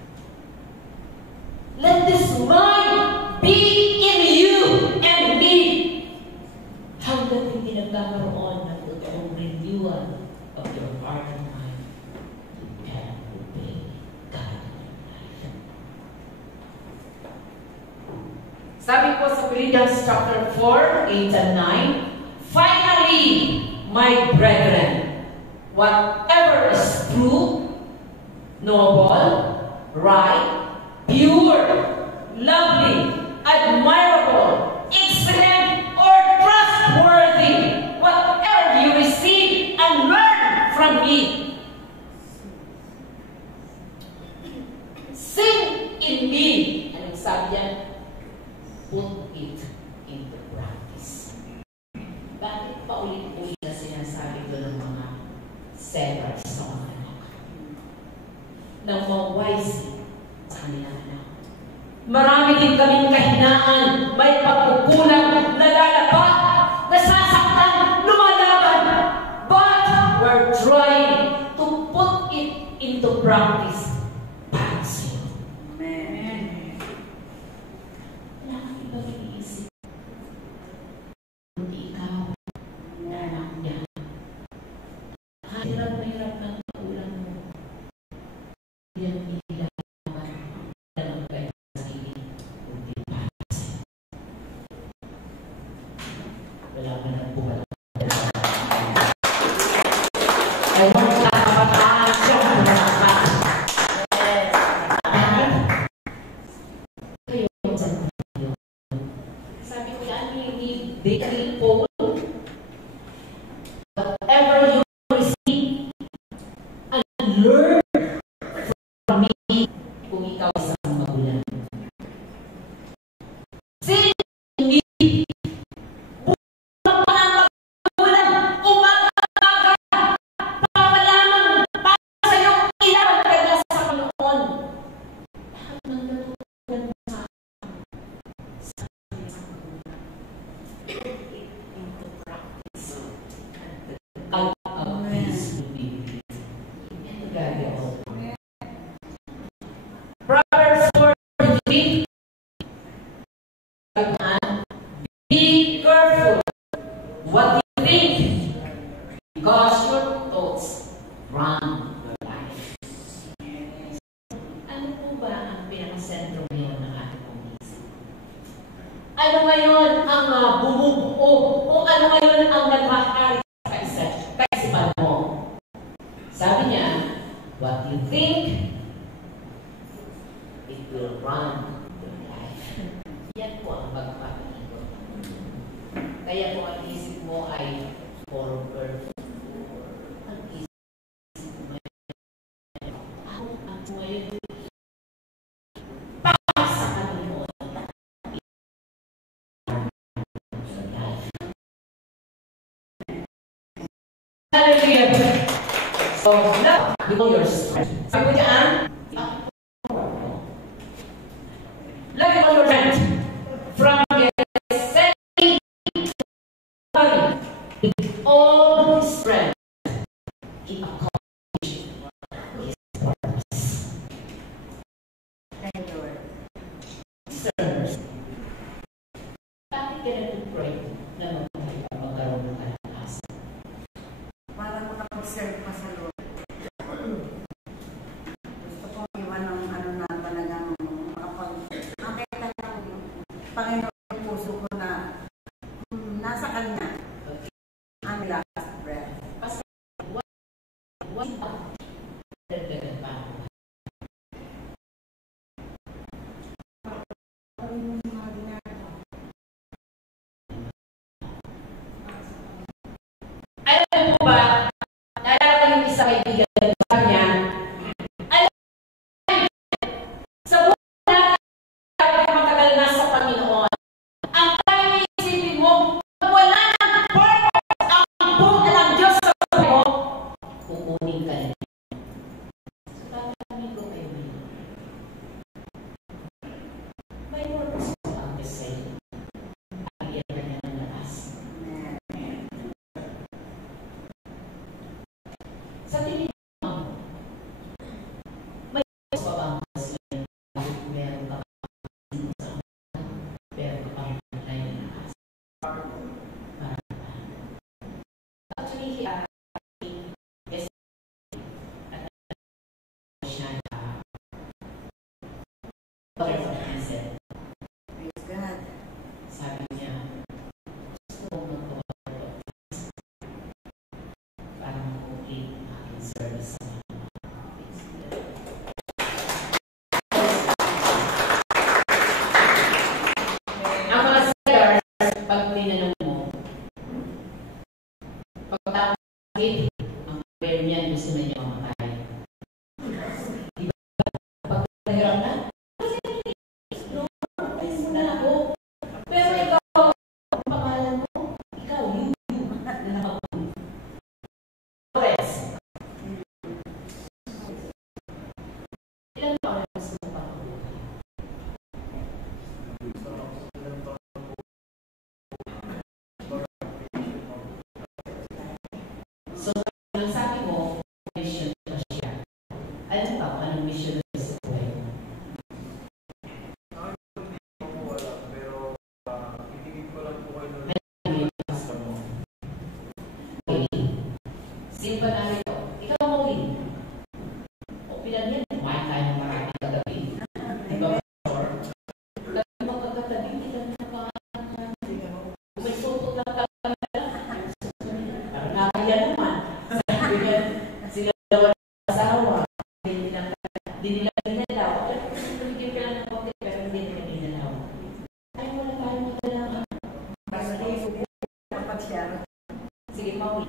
Let this mind be in you and me. Hanggat hindi nagkakaroon ng totoong renewal of your heart and mind, you can obey God in your life. Sabi po sa Philippians chapter 4, 8 and 9, finally, my brethren, whatever is true, noble, right, pure, lovely, admirable, excellent, or trustworthy, whatever you receive and learn from me, sing in me. Anong sabi yan? Put it into practice. Bakit pa ulit-ulit na sinasabi ko ng mga sellers sa mga anak? Nang ma-wise sa kanilang anak. Marami din kaming kahinaan, may pagkukulang, nalalapat, nasasaktan, lumalaban. But we're trying to put it into practice. Para sa'yo. Amen. Mag-iisip. Hindi ikaw na anak niya. Hirap na hirap ng ulang mo. Yan ilaman ng kaya sa sarili. Hindi para sa'yo. Wala ka na buhay. I want to talk about action. They will hold whatever you receive and learn from me kung ikaw isang magulang. Sing me. Bulang pa ng magulang. Umaga-maga. Pawala 3, be careful what you think, because your thoughts run your life. Ano po ba ang pinakasentro ngayon ng ating isip? Ano ngayon ang bumubuo o ano ngayon ang nagmahari sa kaisipan mo? Sabi niya, what you think, it will run your life. Yan po ang pagkakaigot. Kaya po ang isip mo ay forward. Ang isip mo ay ako ang ngayon para sa kanino. Hallelujah. So, now, you know your strength. Sabi ko dyan, lagi mo your strength from getting with all his strength. He accomplished his purpose. Thank you, Lord. Sirs, bakit ka nag-pray na magkaroon ng kalakasan? Para makapag-serve pa sa Lord. Gusto ko iwan ng ano na talagang makita ng Panginoon ang puso ko na nasa Kanya ang last breath. What dagdagan pa? Alam mo ba, naalala ko yung isang kaibigan sa kanya, alam sa buhay natin matagal na sa Panginoon, ang kaya isipin mo, wala ng purpose ang buhay ng Diyos sa buhay mo, kukunin ka nila. Sa kami ko kayo, may purpose po ang kasi ang iyan na ng lakas. Sa tingin mo, may purpose pa ba ang kasi meron ka meron ka pang tayo na lakas? Actually, yes, at siya na pag-isip. Praise God. Sabi niya, gusto ko magkawa para mag-okay ang aking service sa mga ang mga sellers, pag tinanong mo, pagkatapos ang prayer niyan, gusto na niya mamatay. Diba? Pag nahirap na, no, na ako. Pero ikaw, ang pangalan mo, ikaw, you, na ako. Flores. Ilan pa ang gusto mo pa? So, ang sabi mo, mission na siya. Alam ba kung anong mission na sa buhay mo? Simple na ito. Ikaw mo win. O pinagyan, kumain tayo ng maraming kagabi. Diba, Pastor? Dahil magkagatabi, hindi ka na napangalan. Kung may supot lang ka na, parang nakaya naman. Sabi niya, sila daw ang asawa. Hindi nila ginalaw. Bigyan ka lang ng konti, pero hindi nila ginalaw. Ay, wala tayo magdala. Para sa days, dapat siya. Sige, Maui.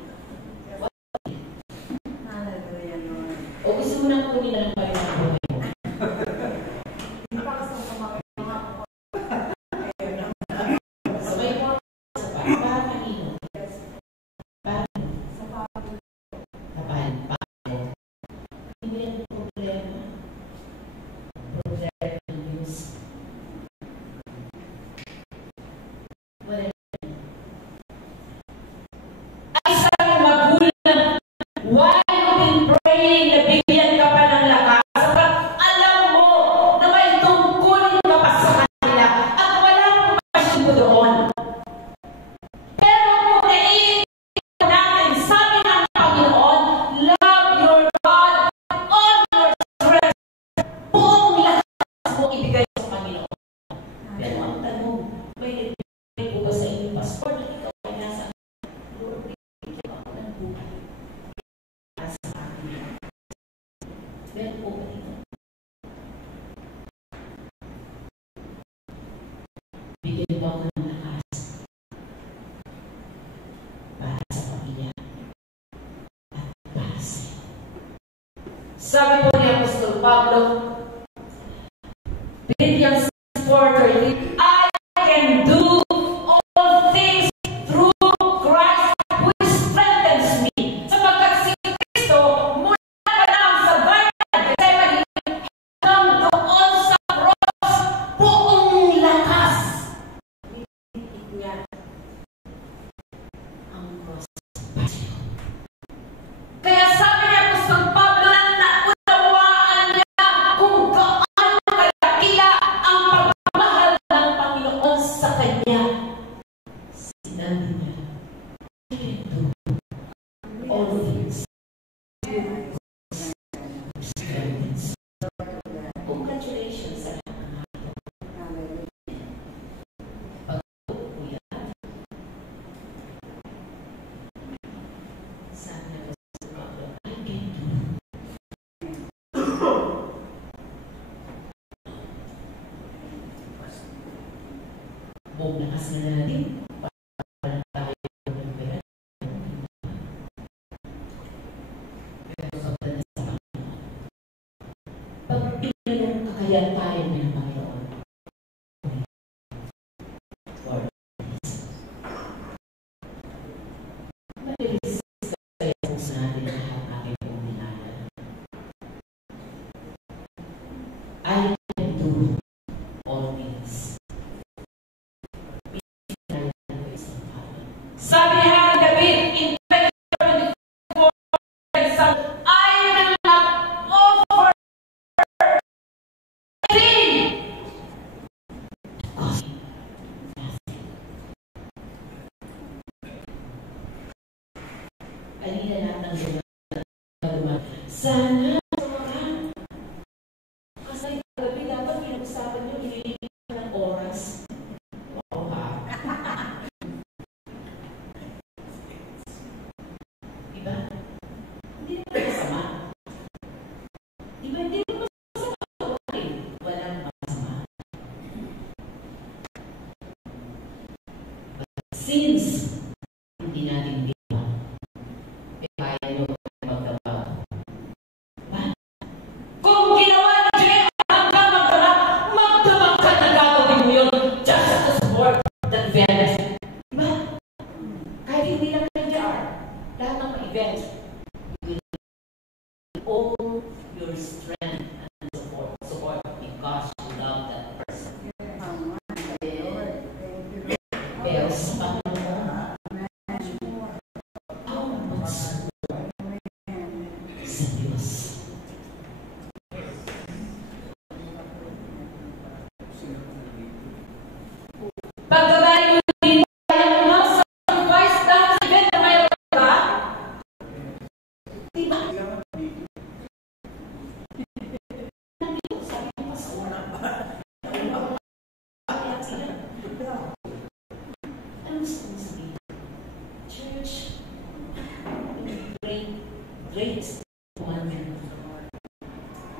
bibigyan mo ako ng lakas para sa pamilya at para sa'yo. Sabi po ni Apostol Pablo, Philippians 4:13, I can do all things through Christ who strengthens me. Sapagkat si Kristo, mula pa lang sa Garden Gethsemane hanggang doon sa cross, buong lakas. Binigit niya ang cross. Kaya sabi ni Apostol Pablo na naunawaan niya kung gaano kalakila ang pagmamahal ng Panginoon sa kanya. Sinabi niya, I can do all things. Congratulations sa lahat ng mga pag-upo yan. Sabi ni Apostol Pablo, I can do. Buong lakas na natin. Para tayo ng pera. Pero sobra na sa Panginoon. Pag pinanong kakayan tayo ng Panginoon. Lord, malilis kaya kung sa natin lahat ng aking puminala. I can do all things. Sabi ni David in 24, I will not offer anything because nothing. Alina lahat ng gumagawa. Sana kasi gabi dapat pinag-usapan nyo, hilihin ng oras. Wow ha. Diba? Hindi naman masama. Diba? Hindi naman masama. Walang masama. But since hindi natin diba, kaya nyo magtrabaho. Diba? Kung ginawa ni Jay hanggang magdamag ka na gagawin mo yun just to support that event. Diba? Kahit hindi lang NJR, lahat ng event, you will owe your strength and support because you love that person. Pero sa Panginoon, how much more sa Diyos? Pagkagaling mo din tayo ng sacrifice dahil sa event na mayroon ka, diba? Sabi mo pa sa una pa. Ano gusto mo sabihin? Church, great commandment.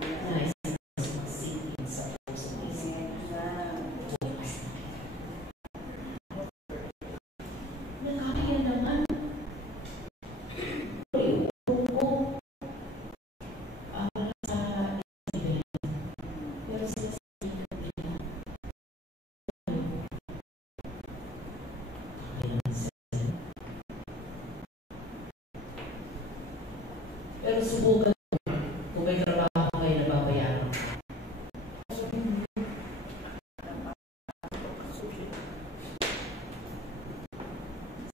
Nice. Singing sa puso mo. Nakakaya naman. Buko. Para sa event. Pero sila sa event. Pero subukan mo kung may trabaho kayo na babayaran.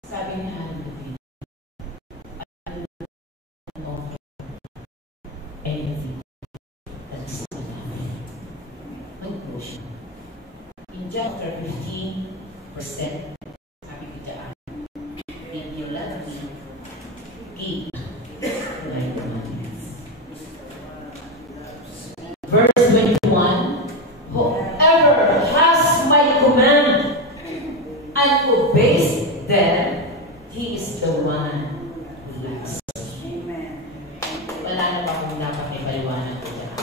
Sabi ni Hannah David, I will offer anything that is enough. No portion. In chapter 15, verse 10, sabi ko dyan, if you love me, give my commandments. Verse 21, whoever has my command and obeys them, he is the one who loves me. Wala na ba kung dapat may paliwanag ko dyan?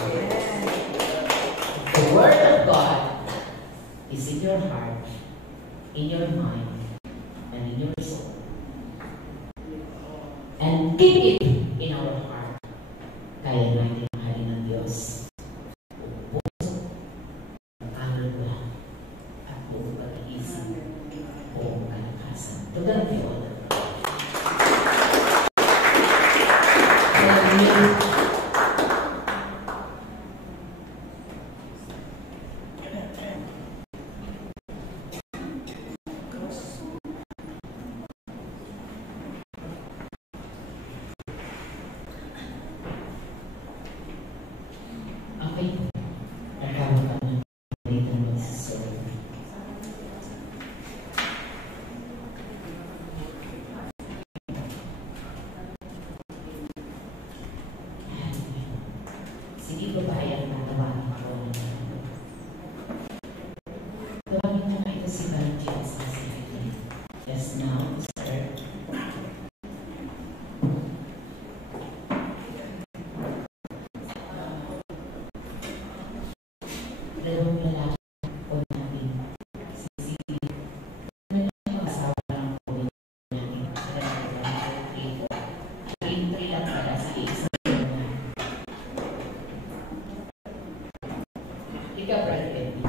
The word of God is in your heart in your mind and in your soul. And keep it in our heart. Kaya natin mahalin ng Diyos. Buong puso, kaluluwa, at buong pag-iisip, buong kalakasan. To God be all the glory. Okay. Nakawa ka na dito magsasabi. Sige ko ba yan natawanan ako? Tawagin mo na ito si Valentine's na sinabi. Yes, now, sir. Dalawang lalaki po natin. Si ano lang yung asawa lang po natin. Three lang pala sa isa. Ikaw, Brother Benny.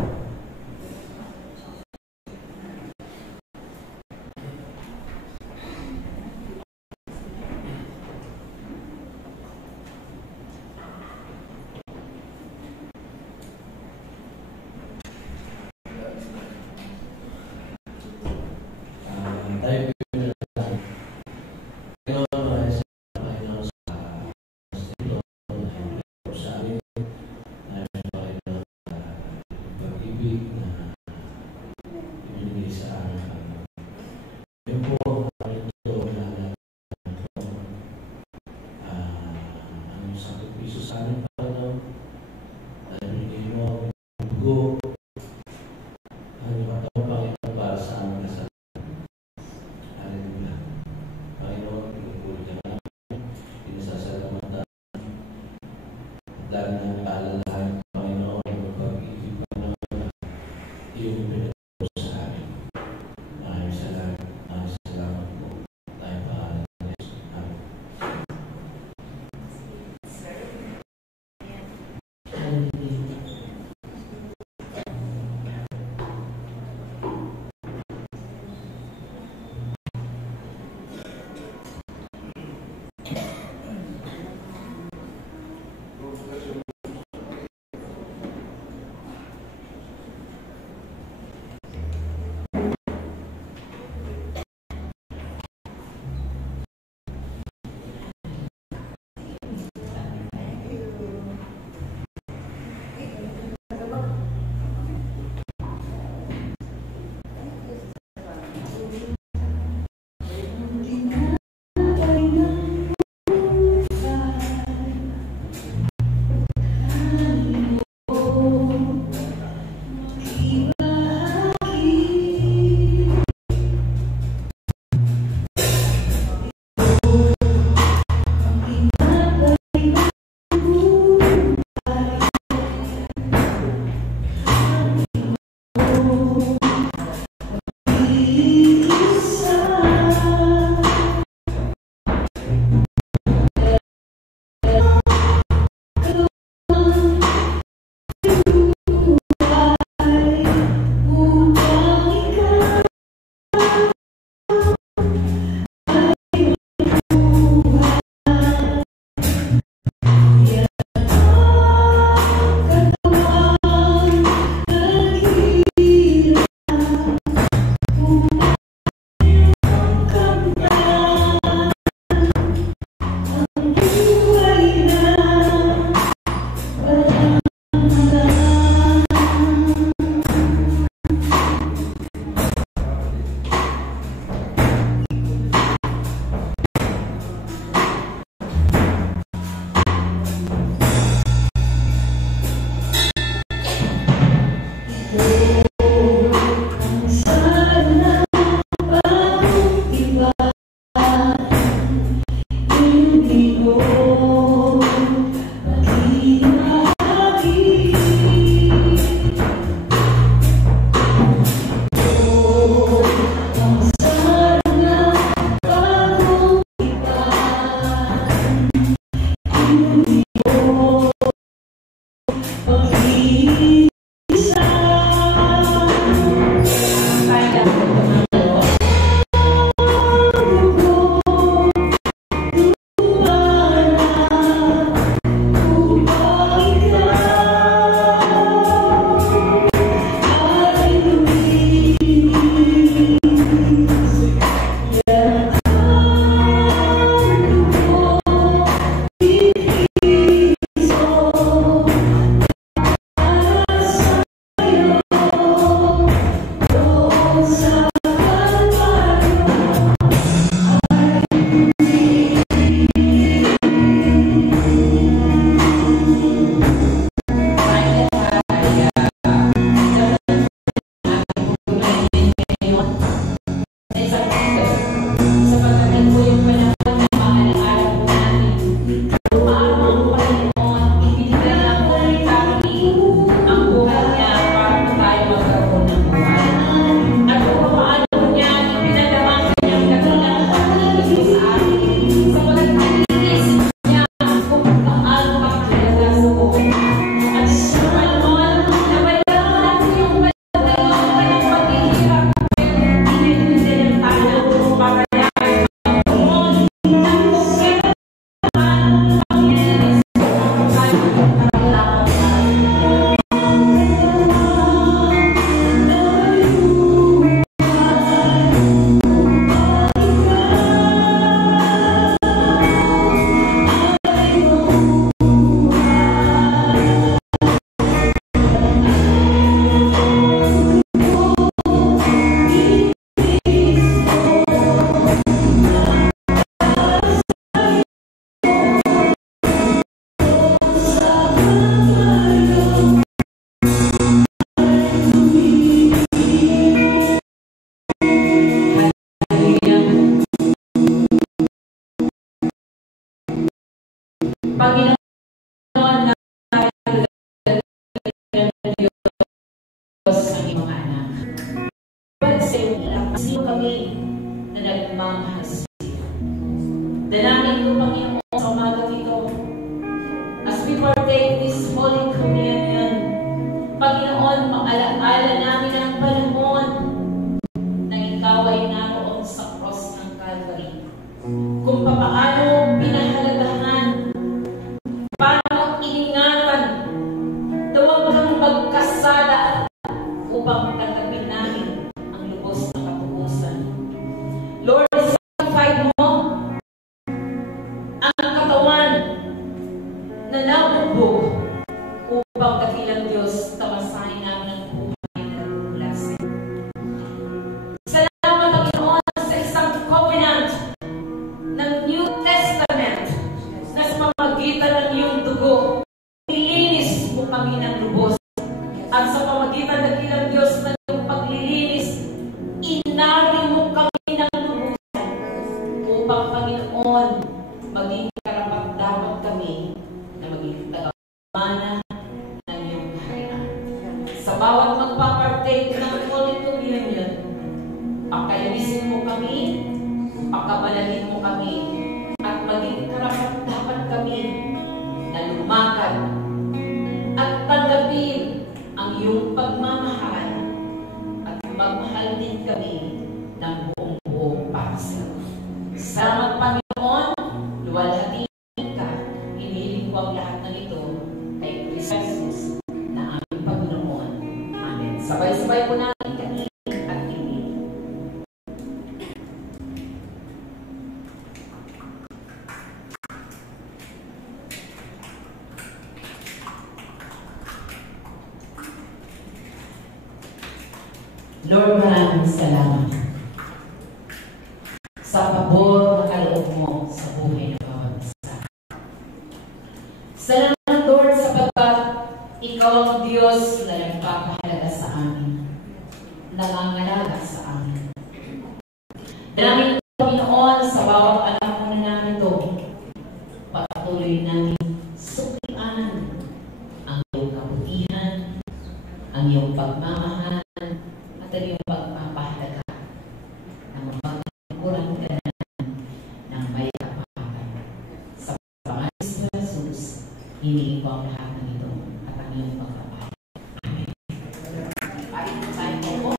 Panginoon na Diyos ng iyong mga anak. But sa iyong ilang, sino kami na nagmamahal sa iyo? Dalangin ko, Panginoon, sa umagang ito, as we partake this Holy Communion, Panginoon, maalaala namin ang panahon na ikaw ay naroon sa cross ng Calvary. Kung paano pinahalagahan, paano iningatan, na huwag kang magkasala upang tatapin namin ang lubos na katubusan. Lord, sanctified mo ang katawan na naubog upang dakilang Diyos tamasahin namin ang buhay na nagmulasin. Salamat, Panginoon, sa isang covenant ng New Testament na sa pamamagitan ng iyong dugo, nilinis mo kami ng lubos. At sa pamamagitan ng dakilang Diyos na iyong paglilinis, inari mo kami ng lubusan upang, Panginoon, maging karapat-dapat kami na maging taga-pamana ng iyong kaharian. Sa bawat magpapartake ng Holy Communion, pakalisin mo kami, pakabalalin mo kami, at maging karapat-dapat kami na lumakad at tanggapin ang iyong pagmamahal at magmahal din kami ng buong buo para sa iyo. Salamat, Panginoon, luwalhati ka, inihiling ko ang lahat ng ito kay Kristo Jesus na aming Panginoon. Amen. Sabay-sabay po natin kanin at tingin. Lord, maraming salamat sa pabor na kaloob mo sa buhay ng bawat isa. Salamat, Lord, sapagkat ikaw ang Diyos na nagpapahalaga sa amin, nangangalaga sa amin. Dalangin ko, Panginoon, sa bawat anak mo na namin ito, patuloy namin suklian ang iyong kabutihan, ang iyong pagmamahal, at ang iyong pagpapahalaga na mapagkukuran ka na ng may kapahatan. Sa pangalan ni Jesus, hinihingi ko ang lahat ng ito at ang iyong pagpapahalaga. Amen. Parin po.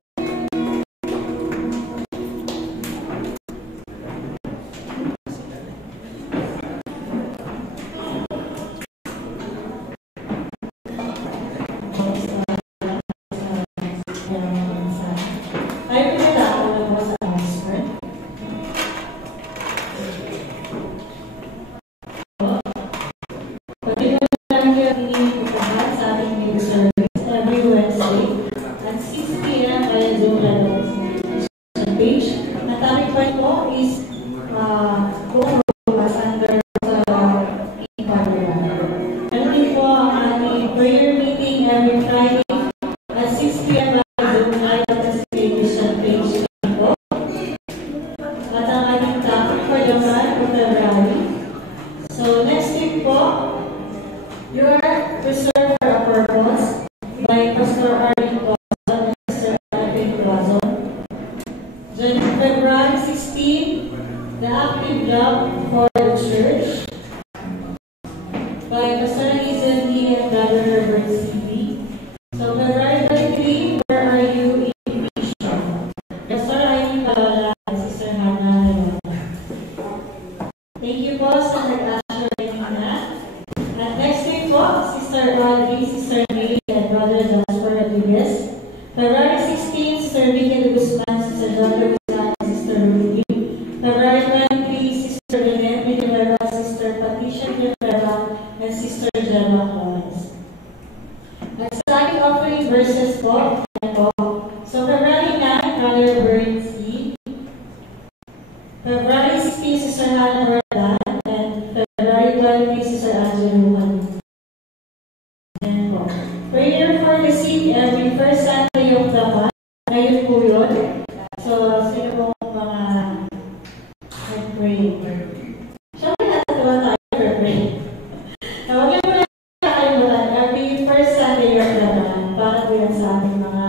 sa ating mga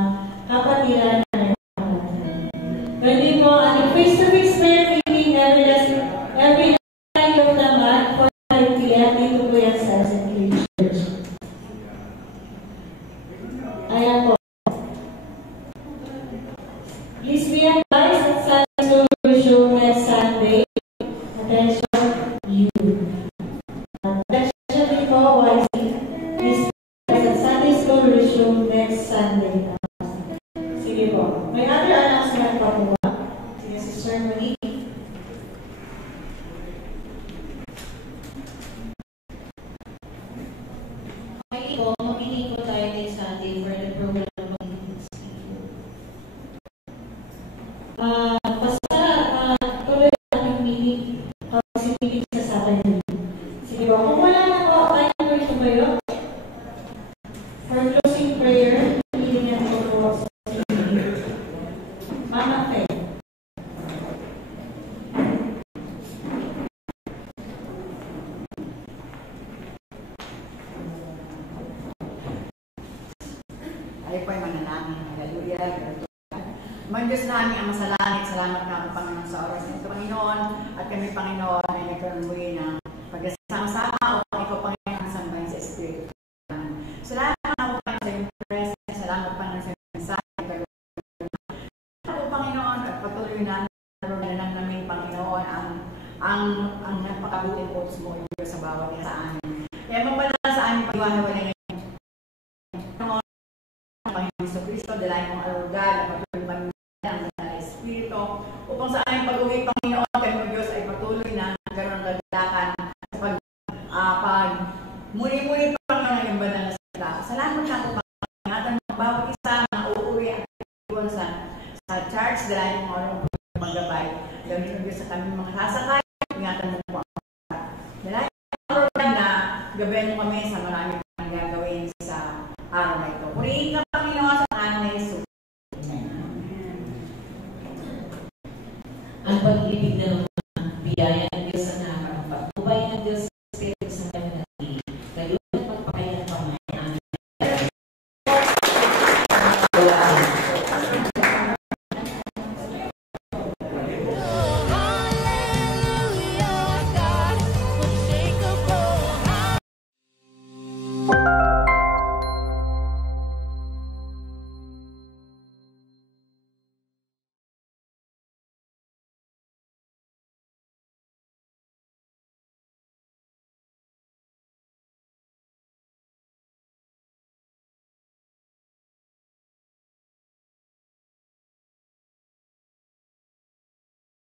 kapatiran na nagpapalatan. Pwede mo, face-to-face prayer meeting every night of the month for 5 p.m. dito po yan sa St. Church. Ayan po. Please be advised that Sunday school will resume next Sunday. Attention, you. Attention din po, YC. Please be advised that Sunday school will resume next Sunday. Sige po. May other announcement pa po ba? Sige, Sister Monique. Okay po, mamili po tayo din Sunday for the program. Tuloy natin meeting. Si meeting sa Saturday. Sige po, kung wala na po, tayo po ito kayo. For closing prayer, meeting yan po sa Mama Faye. Tayo po ay manalangin. Hallelujah. Mga Diyos namin ang masalangit, salamat na Panginoon sa oras nito, Panginoon. At kami, Panginoon, ay nagkaroon muli ng pagkasama-sama o ikaw, Panginoon, ang sambahin sa Espiritu. Salamat na po, Panginoon, sa iyong presence. Salamat, Panginoon, sa iyong mensahe. Salamat po, Panginoon, at patuloy namin namin, Panginoon, ang napakabuting po mo sa bawat isa sa amin. Kaya magpala sa amin, pag-iwala ngayon. Panginoon Hesus Kristo, dalayan mong arugal, at patuloy kami ng Espiritu, upang sa aming pag-uwi, Panginoon, kami ng Diyos ay patuloy na nagkaroon ng kagalakan sa muli-muli pa ng iyong banal na salita. Salamat na po, Panginoon, ingatan mo bawat isa na uuwi at iwan sa church, dalayan mong arugal maggabay. Gawin ng Diyos sa kami mga sasakay, ingatan mo po ang mga. Dalayan mong arugal na gabayan mo kami sa marami pang gagawin sa araw na ito. Purihin ka, Panginoon, sa pangalan ni Jesus. Ang pag-ibig ng